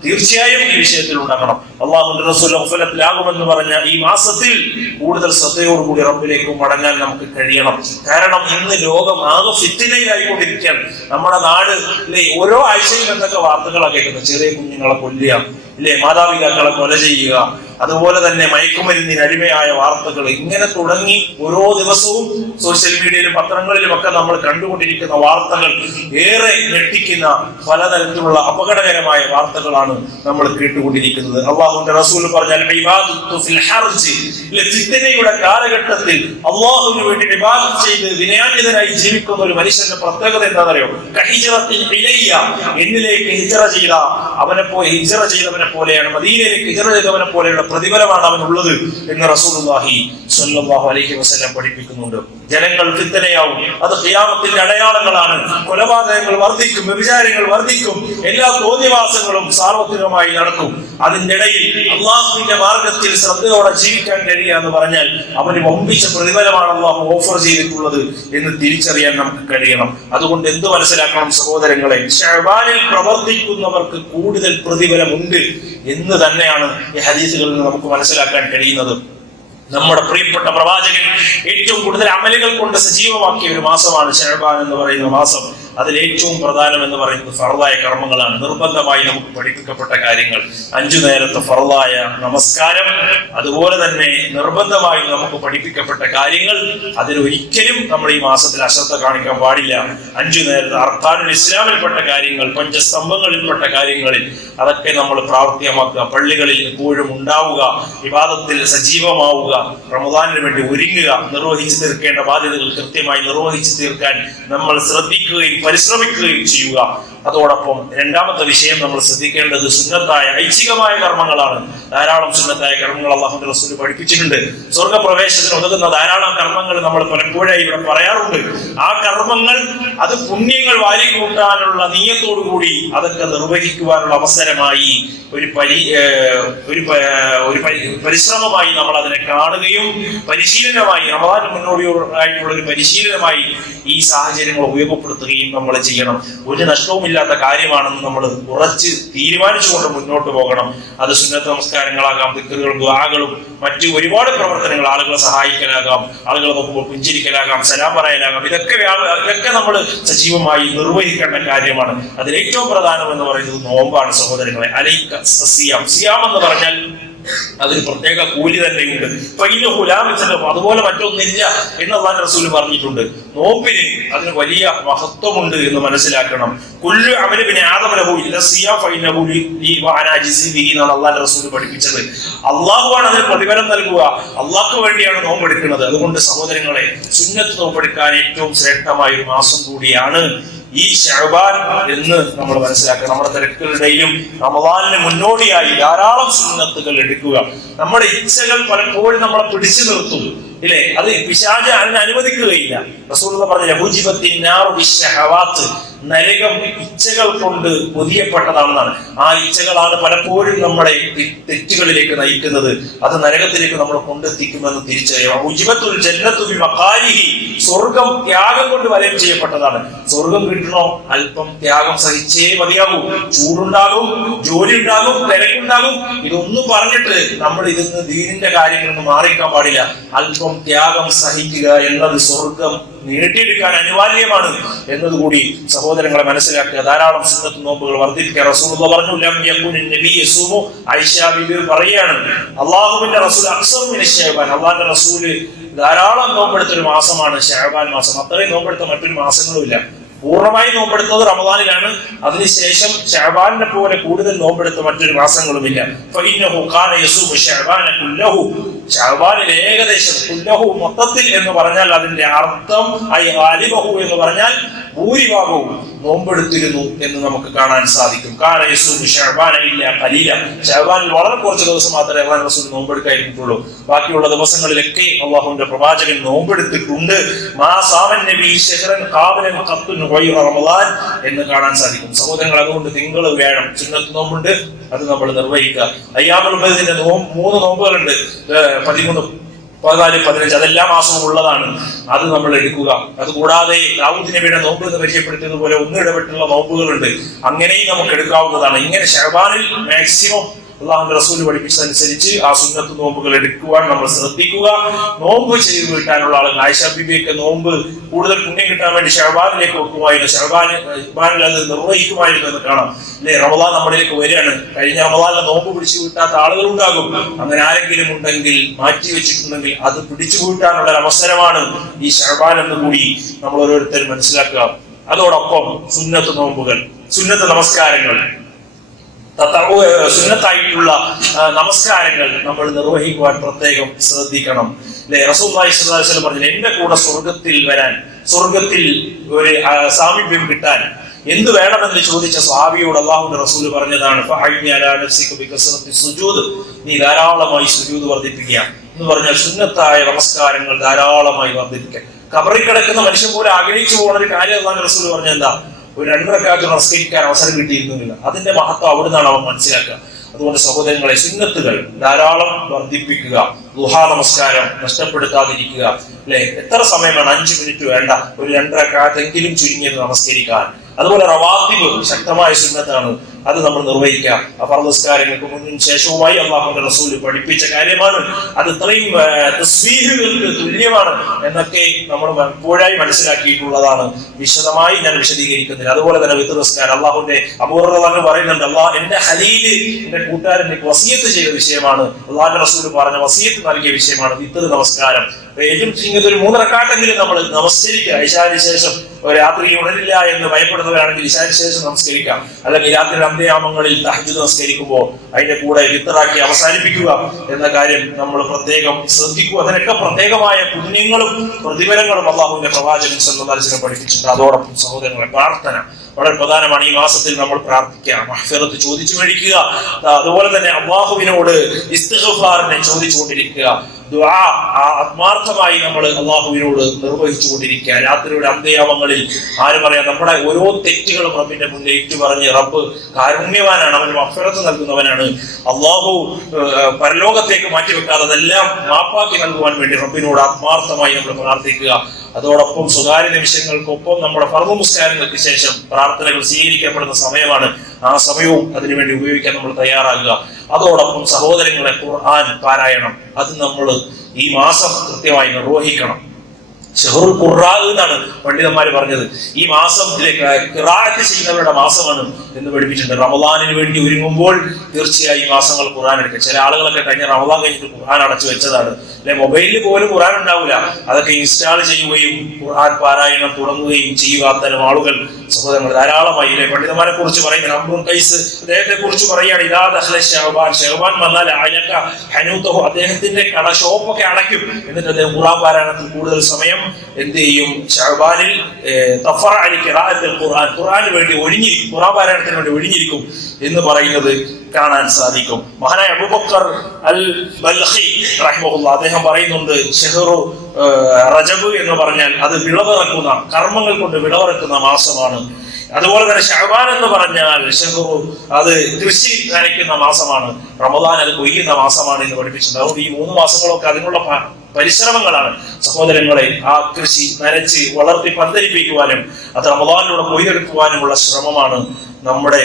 തീർച്ചയായും ഈ വിഷയത്തിൽ ഉണ്ടാക്കണം. അല്ലാഹുവിന്റെ റസൂൽ ഗഫലത്തിലാകുമെന്ന് പറഞ്ഞ ഈ മാസത്തിൽ കൂടുതൽ ശ്രദ്ധയോടുകൂടി റബ്ബിലേക്ക് മടങ്ങാൻ നമുക്ക് കഴിയണം. കാരണം ഇന്ന് ലോകം ആകെ ഫിത്നയിലായിക്കൊണ്ടിരിക്കുകയാണ്. നമ്മുടെ നാട്, അല്ലെ, ഓരോ ആഴ്ചയും എന്തൊക്കെ വാർത്തകളാണ് കേൾക്കുന്നത്. ചെറിയ കുഞ്ഞുങ്ങളെ കൊല്ലുക, ഇല്ലേ, മാതാപിതാക്കളെ കൊല ചെയ്യുക, അതുപോലെ തന്നെ മയക്കുമരുന്നിന് അടിമയായ വാർത്തകൾ, ഇങ്ങനെ തുടങ്ങി ഓരോ ദിവസവും സോഷ്യൽ മീഡിയയിലും പത്രങ്ങളിലും ഒക്കെ നമ്മൾ കണ്ടുകൊണ്ടിരിക്കുന്ന വാർത്തകൾ ഏറെ ഞെട്ടിക്കുന്ന പലതരത്തിലുള്ള അപകടകരമായ വാർത്തകളാണ് നമ്മൾ കേട്ടുകൊണ്ടിരിക്കുന്നത്. അള്ളാഹുവിന്റെ റസൂൽ പറഞ്ഞാൽ ഫിത്നയുടെ കാലഘട്ടത്തിൽ അള്ളാഹുവിന് വേണ്ടി ഇബാദത്ത് ചെയ്ത് വിനയാന്വിതനായി ജീവിക്കുന്ന ഒരു മനുഷ്യന്റെ പ്രത്യേകത എന്താണെന്നറിയോ? എന്നിലേക്ക് ഹിജ്റ ചെയ്തവനെ പോലെയാണ്, മദീനയിലേക്ക് ഹിജ്റ ചെയ്തവനെ പോലെയുള്ള പ്രതിഫലമാണ് അവനുള്ളത് എന്ന് റസൂലുള്ളാഹി സ്വല്ലല്ലാഹു അലൈഹി വസല്ലം പഠിപ്പിക്കുന്നുണ്ട്. ജനങ്ങൾ ഫിത്നയാവും, അത് ഖിയാമത്തിന്റെ അടയാളങ്ങളാണ്. കൊലപാതകങ്ങൾ വർദ്ധിക്കും, വ്യഭിചാരങ്ങൾ വർദ്ധിക്കും, എല്ലാ തോന്നിവാസങ്ങളും സാർവത്രികമായി നടക്കും. അതിന്റെ ഇടയിൽ അള്ളാഹുവിന്റെ മാർഗത്തിൽ ശ്രദ്ധയോടെ ജീവിക്കാൻ കഴിയുക എന്ന് പറഞ്ഞാൽ അവന് വമ്പിച്ച പ്രതിഫലമാണ് അള്ളാഹു ഓഫർ ചെയ്തിട്ടുള്ളത് എന്ന് തിരിച്ചറിയാൻ നമുക്ക് കഴിയണം. അതുകൊണ്ട് എന്ത് മനസ്സിലാക്കണം സഹോദരങ്ങളെ? ശഅബാനിൽ പ്രവർത്തിക്കുന്നവർക്ക് കൂടുതൽ പ്രതിഫലമുണ്ട് എന്ന് തന്നെയാണ് ഈ ഹദീസുകളിൽ നിന്ന് നമുക്ക് മനസ്സിലാക്കാൻ കഴിയുന്നത്. നമ്മുടെ പ്രിയപ്പെട്ട പ്രവാചകൻ ഏറ്റവും കൂടുതൽ അമലുകൾ കൊണ്ട് സജീവമാക്കിയ ഒരു മാസമാണ് ശഅബാൻ എന്ന് പറയുന്ന മാസം. അതിൽ ഏറ്റവും പ്രധാനം എന്ന് പറയുന്നത് ഫർദായ കർമ്മങ്ങളാണ്. നിർബന്ധമായി നമുക്ക് പഠിപ്പിക്കപ്പെട്ട കാര്യങ്ങൾ, 5 നേരത്തെ ഫർദായ നമസ്കാരം, അതുപോലെ തന്നെ നിർബന്ധമായി നമുക്ക് പഠിപ്പിക്കപ്പെട്ട കാര്യങ്ങൾ. അതിലൊരിക്കലും നമ്മൾ ഈ മാസത്തിൽ അശ്രദ്ധ കാണിക്കാൻ പാടില്ല. 5 നേരത്തെ അർക്കാനുൽ ഇസ്ലാമിൽപ്പെട്ട കാര്യങ്ങൾ, പഞ്ചസ്തംഭങ്ങളിൽപ്പെട്ട കാര്യങ്ങളിൽ അതൊക്കെ നമ്മൾ പ്രാവർത്തികമാക്കുക. പള്ളികളിൽ എപ്പോഴും ഉണ്ടാവുക, വിവാദത്തിൽ സജീവമാവുക, റമദാനിന് വേണ്ടി ഒരുങ്ങുക, നിർവഹിച്ചു തീർക്കേണ്ട ബാധ്യതകൾ കൃത്യമായി നിർവഹിച്ചു തീർക്കാൻ നമ്മൾ ശ്രദ്ധിക്കുകയും പരിശ്രമിക്കുകയും ചെയ്യുക. അതോടൊപ്പം രണ്ടാമത്തെ വിഷയം നമ്മൾ ശ്രദ്ധിക്കേണ്ടത് സുന്നത്തായ ഐച്ഛികമായ കർമ്മങ്ങളാണ്. ധാരാളം സുന്നത്തായ കർമ്മങ്ങൾ അല്ലാഹുവിന്റെ റസൂൽ പഠിപ്പിച്ചിട്ടുണ്ട്. സ്വർഗ്ഗപ്രവേശത്തിന് ഉതകുന്ന ധാരാളം കർമ്മങ്ങൾ നമ്മൾ പലപ്പോഴായി ഇവിടെ പറയാറുണ്ട്. ആ കർമ്മങ്ങൾ അത് പുണ്യങ്ങൾ വാരിക്കൂട്ടാനുള്ള നീയത്തോടു കൂടി അതൊക്കെ നിർവഹിക്കുവാനുള്ള അവസരമായി ഒരു പരിശ്രമമായി നമ്മൾ അതിനെ കാണുകയും പരിശീലനമായി റമദാനിന് മുന്നോടിയായിട്ടുള്ള ഒരു പരിശീലനമായി ഈ സാഹചര്യങ്ങൾ ഉപയോഗപ്പെടുത്തുകയും നമ്മൾ ചെയ്യണം. ഒരു നഷ്ടവും ഇല്ലാത്ത കാര്യമാണെന്ന് നമ്മൾ ഉറച്ച് തീരുമാനിച്ചുകൊണ്ട് മുന്നോട്ട് പോകണം. അത് സുന്നത്ത് നമസ്കാരങ്ങളാകാം, ദിക്റുകളും ദുആകളും മറ്റു ഒരുപാട് പ്രവർത്തനങ്ങൾ, ആളുകളെ സഹായിക്കലാകാം, ആളുകളെ നോക്കുമ്പോൾ പുഞ്ചിരിക്കലാകാം, സലാം പറയലാകാം, ഇതൊക്കെ നമ്മൾ സജീവമായി നിർവഹിക്കേണ്ട കാര്യമാണ്. അതിൽ ഏറ്റവും പ്രധാനം എന്ന് പറയുന്നത് നോമ്പാണ് സഹോദരങ്ങളെ. അലൈക സിയാം. സിയാം എന്ന് പറഞ്ഞാൽ അതിന് പ്രത്യേക കൂലി തന്നെയുണ്ട്. അതുപോലെ മറ്റൊന്നില്ല എന്ന് അല്ലാഹുവിന്റെ റസൂൽ പറഞ്ഞിട്ടുണ്ട്. നോമ്പിന് അതിന് വലിയ മഹത്വമുണ്ട് എന്ന് മനസ്സിലാക്കണം. കുല്ലു അമലി ബിനി ആദമ ലഹു ഇല്ല സിയാം ഫഇന്നഹു ലി വഅനാ അജ്സി ബിഹി എന്നാണ് അല്ലാഹുവിന്റെ റസൂൽ പഠിപ്പിച്ചത്. അള്ളാഹുവാണ് അതിന് പ്രതിഫലം നൽകുക, അള്ളാഹ്ക്ക് വേണ്ടിയാണ് നോമ്പെടുക്കുന്നത്. അതുകൊണ്ട് സഹോദരങ്ങളെ, സുന്നത്ത് നോമ്പെടുക്കാൻ ഏറ്റവും ശ്രേഷ്ഠമായ ഒരു മാസം കൂടിയാണ് ഈ ശഅബാൻ എന്ന് നമ്മൾ മനസ്സിലാക്കുക. നമ്മുടെ തിരക്കുകളുടെയും റമദാനിന് മുന്നോടിയായി ധാരാളം സുന്നത്തുകൾ എടുക്കുക. നമ്മുടെ ഇച്ഛകൾ പലപ്പോഴും നമ്മളെ പിടിച്ചു നിർത്തും, ഇല്ലേ? അത് പിശാച് അതിനെ അനുവദിക്കുകയില്ല. റസൂലുള്ളാഹി പറഞ്ഞു ഹുജിബത്തിൻ നാറു ബിശ്ശഹവാത്ത്, നരകം ഇച്ഛകൾ കൊണ്ട് പൊതിയപ്പെട്ടതാണെന്നാണ്. ആ ഇച്ഛകളാണ് പലപ്പോഴും നമ്മളെ തെറ്റുകളിലേക്ക് നയിക്കുന്നത്. അത് നരകത്തിലേക്ക് നമ്മൾ കൊണ്ടെത്തിക്കുമെന്ന് തിരിച്ചറിയാം. ഹുജിബത്തുൽ ജന്നത്തു ബിമഖാരിഹി, സ്വർഗം ത്യാഗം കൊണ്ട് വലയം ചെയ്യപ്പെട്ടതാണ്. സ്വർഗം കിട്ടണോ അല്പം ത്യാഗം സഹിച്ചേ മതിയാകൂ. ചൂടുണ്ടാകും, ജോലി ഉണ്ടാകും, തിരക്കുണ്ടാകും. ഇതൊന്നും പറഞ്ഞിട്ട് നമ്മൾ ഇതിന്ന് ദീനിന്റെ കാര്യങ്ങളിൽ നിന്ന് മാറിക്കാൻ പാടില്ല. അല്പം ത്യാഗം സഹിക്കുക എന്നത് സ്വർഗം നേടിയെടുക്കാൻ അനിവാര്യമാണ് എന്നതുകൂടി സഹോദരങ്ങളെ മനസ്സിലാക്കുക. ധാരാളം സുന്നത്ത് നോമ്പുകൾ വർദ്ധിപ്പിക്കുക. റസൂലുള്ളാഹി പറഞ്ഞു ലം യകുനി നബി യസൂമു, ആയിഷ ബിബി പറയാണ് അല്ലാഹുവിന്റെ റസൂൽ അക്സർ മിന ശഅബാൻ, അല്ലാഹുവിന്റെ റസൂൽ ധാരാളം നോമ്പെടുത്ത ഒരു മാസമാണ് ശഅബാൻ മാസം. അത്രയും നോമ്പെടുത്ത മറ്റൊരു മാസങ്ങളുമില്ല. പൂർണ്ണമായി നോമ്പെടുത്തത് റമദാനിലാണ്. അതിനുശേഷം ശഅബാനിനെ പോലെ കൂടുതൽ നോമ്പെടുത്ത മറ്റൊരു മാസങ്ങളുമില്ല. ഫഇന്നഹു കാന യസൂമു ശഅബാന കുല്ലഹു, ശഅബാനിൽ ഏകദേശം കുല്ലഹു മൊത്തത്തിൽ എന്ന് പറഞ്ഞാൽ അതിന്റെ അർത്ഥം ഐ ഗാലിബഹു എന്ന് പറഞ്ഞാൽ ഭൂരിഭാഗവും നോമ്പെടുത്തിരുന്നു എന്ന് നമുക്ക് കാണാൻ സാധിക്കും. കാന യസൂമു ശഅബാന ഇല്ല ഖലീല, ശഅബാനിൽ വളരെ കുറച്ച് ദിവസം മാത്രമേ അല്ലാഹുവിന്റെ റസൂൽ നോമ്പെടുക്കായിരുന്നുള്ളൂ. ബാക്കിയുള്ള ദിവസങ്ങളിലൊക്കെ അല്ലാഹുവിന്റെ പ്രവാചകൻ നോമ്പെടുത്തിട്ടുണ്ട്. മാ സാമൻ നബി ശഹ്റൻ ഖാബിലൻ ഖത്തുൻ ഗൈറ റമദാൻ എന്ന് കാണാൻ സാധിക്കും. സഹോദരങ്ങൾ, അതുകൊണ്ട് തിങ്കൾ വ്യാഴം സുന്നത്ത് നോമ്പുണ്ട്, അത് നമ്മൾ നിർവഹിക്കുക. അയ്യാമുൽ ബൈദിന്റെ 3 നോമ്പുകളുണ്ട്, 13, 14, 15, അതെല്ലാ മാസവും ഉള്ളതാണ്. അത് നമ്മൾ എടുക്കുക. അതുകൂടാതെ ദാവൂദ് നബിയുടെ നോമ്പ് എന്ന് പരിചയപ്പെടുത്തിയതുപോലെ 1 ഇടവിട്ടുള്ള നോമ്പുകളുണ്ട്, അങ്ങനെയും നമുക്ക് എടുക്കാവുന്നതാണ്. ഇങ്ങനെ ശഅബാനിൽ മാക്സിമം അള്ളാഹുവിന്റെ റസൂൽ പഠിപ്പിച്ചതനുസരിച്ച് ആ സുന്നത്ത് നോമ്പുകൾ എടുക്കുവാൻ നമ്മൾ ശ്രദ്ധിക്കുക. നോമ്പ് ചെയ്ത് വീട്ടാനുള്ള ആളുകൾ ആയിഷ ബീബിയൊക്കെ നോമ്പ് കൂടുതൽ പുണ്യം കിട്ടാൻ വേണ്ടി ഷഅബാനിലേക്ക് വെക്കുമായിരുന്നു, ഷഅബാനിൽ അത് നിർവഹിക്കുമായിരുന്നു എന്ന് കാണാം. അല്ലെ, റമദാൻ നമ്മളിലേക്ക് വരികയാണ്. കഴിഞ്ഞ റമദാനിലെ നോമ്പ് പിടിച്ചു വീട്ടാത്ത ആളുകൾ ഉണ്ടാകും. അങ്ങനെ ആരെങ്കിലും ഉണ്ടെങ്കിൽ, മാറ്റി വെച്ചിട്ടുണ്ടെങ്കിൽ അത് പിടിച്ചു വീട്ടാനുള്ള ഒരു അവസരമാണ് ഈ ഷഅബാൻ എന്ന് കൂടി നമ്മൾ ഓരോരുത്തരും മനസ്സിലാക്കുക. അതോടൊപ്പം സുന്നത്ത് നോമ്പുകൾ, സുന്നത്ത് നമസ്കാരങ്ങൾ, സുന്നത്തായിട്ടുള്ള നമസ്കാരങ്ങൾ നമ്മൾ നിർവഹിക്കുവാൻ പ്രത്യേകം ശ്രദ്ധിക്കണം. അല്ലെ, റസൂലുള്ളാഹി സ്വല്ലല്ലാഹു അലൈഹി വസല്ലം പറഞ്ഞു, എന്റെ കൂടെ സ്വർഗത്തിൽ വരാൻ, സ്വർഗത്തിൽ ഒരു സാമീപ്യം കിട്ടാൻ എന്ത് വേണമെന്ന് ചോദിച്ച സ്വഹാബിയോട് അല്ലാഹുവിന്റെ റസൂൽ പറഞ്ഞതാണ്, നീ ധാരാളമായി സുജൂദ് വർദ്ധിപ്പിക്കുക എന്ന് പറഞ്ഞാൽ സുന്നത്തായ നമസ്കാരങ്ങൾ ധാരാളമായി വർദ്ധിപ്പിക്കുക. ഖബറിൽ കിടക്കുന്ന മനുഷ്യൻ പോലെ ആഗ്രഹിച്ചു പോകുന്ന ഒരു കാര്യം അല്ലാഹുവിന്റെ റസൂൽ പറഞ്ഞ എന്താ, ഒരു 2 റക്അത്ത് നമസ്കരിക്കാൻ അവസരം കിട്ടിയിരുന്നില്ല. അതിന്റെ മഹത്വം അവിടുന്നാണ് അവൻ മനസ്സിലാക്കുക. അതുകൊണ്ട് സഹോദരങ്ങളെ, സുന്നത്തുകൾ ധാരാളം വർദ്ധിപ്പിക്കുക. ദുഹാ നമസ്കാരം നഷ്ടപ്പെടുത്താതിരിക്കുക. അല്ലെ, എത്ര സമയം വേണം, 5 മിനിറ്റ് വേണ്ട, ഒരു 2 റക്അത്തെങ്കിലും ചുരുങ്ങിയത് നമസ്കരിക്കാൻ. അതുപോലെ റവാത്തിബ് ശക്തമായ സുന്നത്താണ്, അത് നമ്മൾ നിർവഹിക്കുക. ഫർദ് നിസ്കാരങ്ങൾക്ക് മുന്നും ശേഷവുമായി അല്ലാഹുവിന്റെ റസൂൽ പഠിപ്പിച്ച കാര്യമാണ്. അത് ഇത്രയും തസ്ബീഹുകൾക്ക് തുല്യമാണ് എന്നൊക്കെ നമ്മൾ എപ്പോഴായി മനസ്സിലാക്കിയിട്ടുള്ളതാണ്. വിശദമായി ഞാൻ വിശദീകരിക്കുന്നില്ല. അതുപോലെ തന്നെ വിത്ർ നിസ്കാരം, അല്ലാഹുവിന്റെ അബൂ ഹുറൈറ പറയുന്നുണ്ട്, എന്റെ ഖലീല്, എന്റെ കൂട്ടുകാരൻ എനിക്ക് വസിയത്ത് ചെയ്ത വിഷയമാണ്, അല്ലാഹുവിന്റെ റസൂൽ പറഞ്ഞ വസിയത്ത് നൽകിയ വിഷയമാണ് വിത്ർ നമസ്കാരം. ഏറ്റവും ചുരുങ്ങിയത് ഒരു 3 റക്അത്തെങ്കിലും നമ്മൾ നമസ്കരിക്കുക. ഇശാന് ശേഷം രാത്രി ഉണരില്ല എന്ന് ഭയപ്പെടുന്നവരാണെങ്കിൽ ഇശാന് ശേഷം നമസ്കരിക്കാം. അല്ലെങ്കിൽ രാത്രി അന്ത്യയാമങ്ങളിൽ തഹജ്ജുദ് നമസ്കരിക്കുമ്പോൾ അതിന്റെ കൂടെ വിത്തറാക്കി അവസാനിപ്പിക്കുക എന്ന കാര്യം നമ്മൾ പ്രത്യേകം ശ്രദ്ധിക്കുക. അതിനൊക്കെ പ്രത്യേകമായ പുണ്യങ്ങളും പ്രതിഫലങ്ങളും അല്ലാഹുവിന്റെ പ്രവാചകൻ സല്ലല്ലാഹു അലൈഹി വസല്ലം പഠിപ്പിച്ചിട്ടുണ്ട്. അതോടൊപ്പം സഹോദരങ്ങളെ, പ്രാർത്ഥന വളരെ പ്രധാനമാണ്. ഈ മാസത്തിൽ നമ്മൾ പ്രാർത്ഥിക്കുക, മഗ്ഫിറത്ത് ചോദിച്ചു മേടിക്കുക. അതുപോലെ തന്നെ അല്ലാഹുവിനോട് ഇസ്തിഗ്ഫാറിനെ ചോദിച്ചുകൊണ്ടിരിക്കുക. ദുആ ആത്മാർത്ഥമായി നമ്മൾ അല്ലാഹുവിനോട് നിർവഹിച്ചുകൊണ്ടിരിക്കുക. രാത്രിയുടെ അന്ത്യയാമങ്ങളിൽ ആരും പറയാം, നമ്മുടെ ഓരോ തെറ്റുകളും റബ്ബിന്റെ മുന്നിൽ ഏറ്റുപറഞ്ഞ്, റബ്ബ് കാരുണ്യവാനാണ്, അവൻ മഗ്ഫിറത്ത് നൽകുന്നവനാണ്, അല്ലാഹു പരലോകത്തേക്ക് മാറ്റിവെക്കാതെ അതെല്ലാം മാപ്പാക്കി നൽകുവാൻ വേണ്ടി റബ്ബിനോട് ആത്മാർത്ഥമായി നമ്മൾ പ്രാർത്ഥിക്കുക. അതോടൊപ്പം സ്വകാര്യ നിമിഷങ്ങൾക്കൊപ്പം നമ്മുടെ ഫർദ് നിസ്കാരങ്ങൾക്ക് ശേഷം പ്രാർത്ഥനകൾ സ്വീകരിക്കപ്പെടുന്ന സമയമാണ്. ആ സമയവും അതിനുവേണ്ടി ഉപയോഗിക്കാൻ നമ്മൾ തയ്യാറാകുക. അതോടൊപ്പം സഹോദരങ്ങളെ, ഖുർആൻ പാരായണം അത് നമ്മൾ ഈ മാസം കൃത്യമായി നിർവഹിക്കണം. ഷഹറുൽ ഖുർആ എന്നാണ് പണ്ഡിതന്മാര് പറഞ്ഞത്. ഈ മാസം ഖിറാഅത്ത് ചെയ്യുന്നവരുടെ മാസമാണ് എന്ന് പഠിപ്പിച്ചിട്ടുണ്ട്. റമദാനിന് വേണ്ടി ഒരുങ്ങുമ്പോൾ തീർച്ചയായും മാസങ്ങൾ ഖുർആൻ എടുക്കുക. ചില ആളുകളൊക്കെ കഴിഞ്ഞ റമദാൻ കഴിഞ്ഞിട്ട് ഖുർആൻ അടച്ചു വെച്ചതാണ്. അല്ലെ, മൊബൈലിൽ പോലും ഖുർആൻ ഉണ്ടാവില്ല. അതൊക്കെ ഇൻസ്റ്റാൾ ചെയ്യുകയും ഖുർആൻ പാരായണം തുടങ്ങുകയും ചെയ്യുക. അത്തരം ആളുകൾ സഹോദരങ്ങൾ ധാരാളമായി. അല്ലെ, പണ്ഡിതന്മാരെ കുറിച്ച് പറയുന്നത്, അംറുൻ ഖൈസ് അദ്ദേഹത്തെ കുറിച്ച് പറയുകയാണ്, ഇദാ ദഖല ശഅബാൻ, ശഅബാൻ വന്നാൽ അലക ഹനൂതഹു, അദ്ദേഹത്തിന്റെ കട ഷോപ്പൊക്കെ അടയ്ക്കും. എന്നിട്ട് അദ്ദേഹം ഖുർആൻ പാരായണത്തിൽ കൂടുതൽ സമയം എന്ത് ചെയ്യും, ശഅബാനിൽ തഫറ അലി ഖിറാഅത്തിൽ ഖുർആൻ, ഖുർആന് വേണ്ടി ഒഴിഞ്ഞിരിക്കും, ഖുർആൻ പാരായണത്തിന് വേണ്ടി ഒഴിഞ്ഞിരിക്കും എന്ന് പറയുന്നത് കാണാൻ സാധിക്കും. മഹാനായ അബൂബക്കർ അൽ ബൽഖി റഹിമഹുല്ലാഹ് അദ്ദേഹം പറയുന്നുണ്ട്, ഷഹ്റു റജബ് എന്ന് പറഞ്ഞാൽ അത് വിളവിറക്കുന്ന, കർമ്മങ്ങൾ കൊണ്ട് വിളവിറക്കുന്ന മാസമാണ്. അതുപോലെ തന്നെ ശഅബാൻ എന്ന് പറഞ്ഞാൽ ഷഹ്റു അത് കൃഷി നനയ്ക്കുന്ന മാസമാണ്. റമദാൻ അത് കൊയ്യുന്ന മാസമാണ് എന്ന് പഠിപ്പിച്ചിട്ടുണ്ട്. അതുകൊണ്ട് ഈ 3 മാസങ്ങളൊക്കെ അതിനുള്ള പരിശ്രമങ്ങളാണ് സഹോദരങ്ങളെ. ആ കൃഷി നനച്ച് വളർത്തി പന്തലിപ്പിക്കുവാനും അത് റമദാനിലൂടെ കൊയ്തെടുക്കുവാനുമുള്ള ശ്രമമാണ് നമ്മുടെ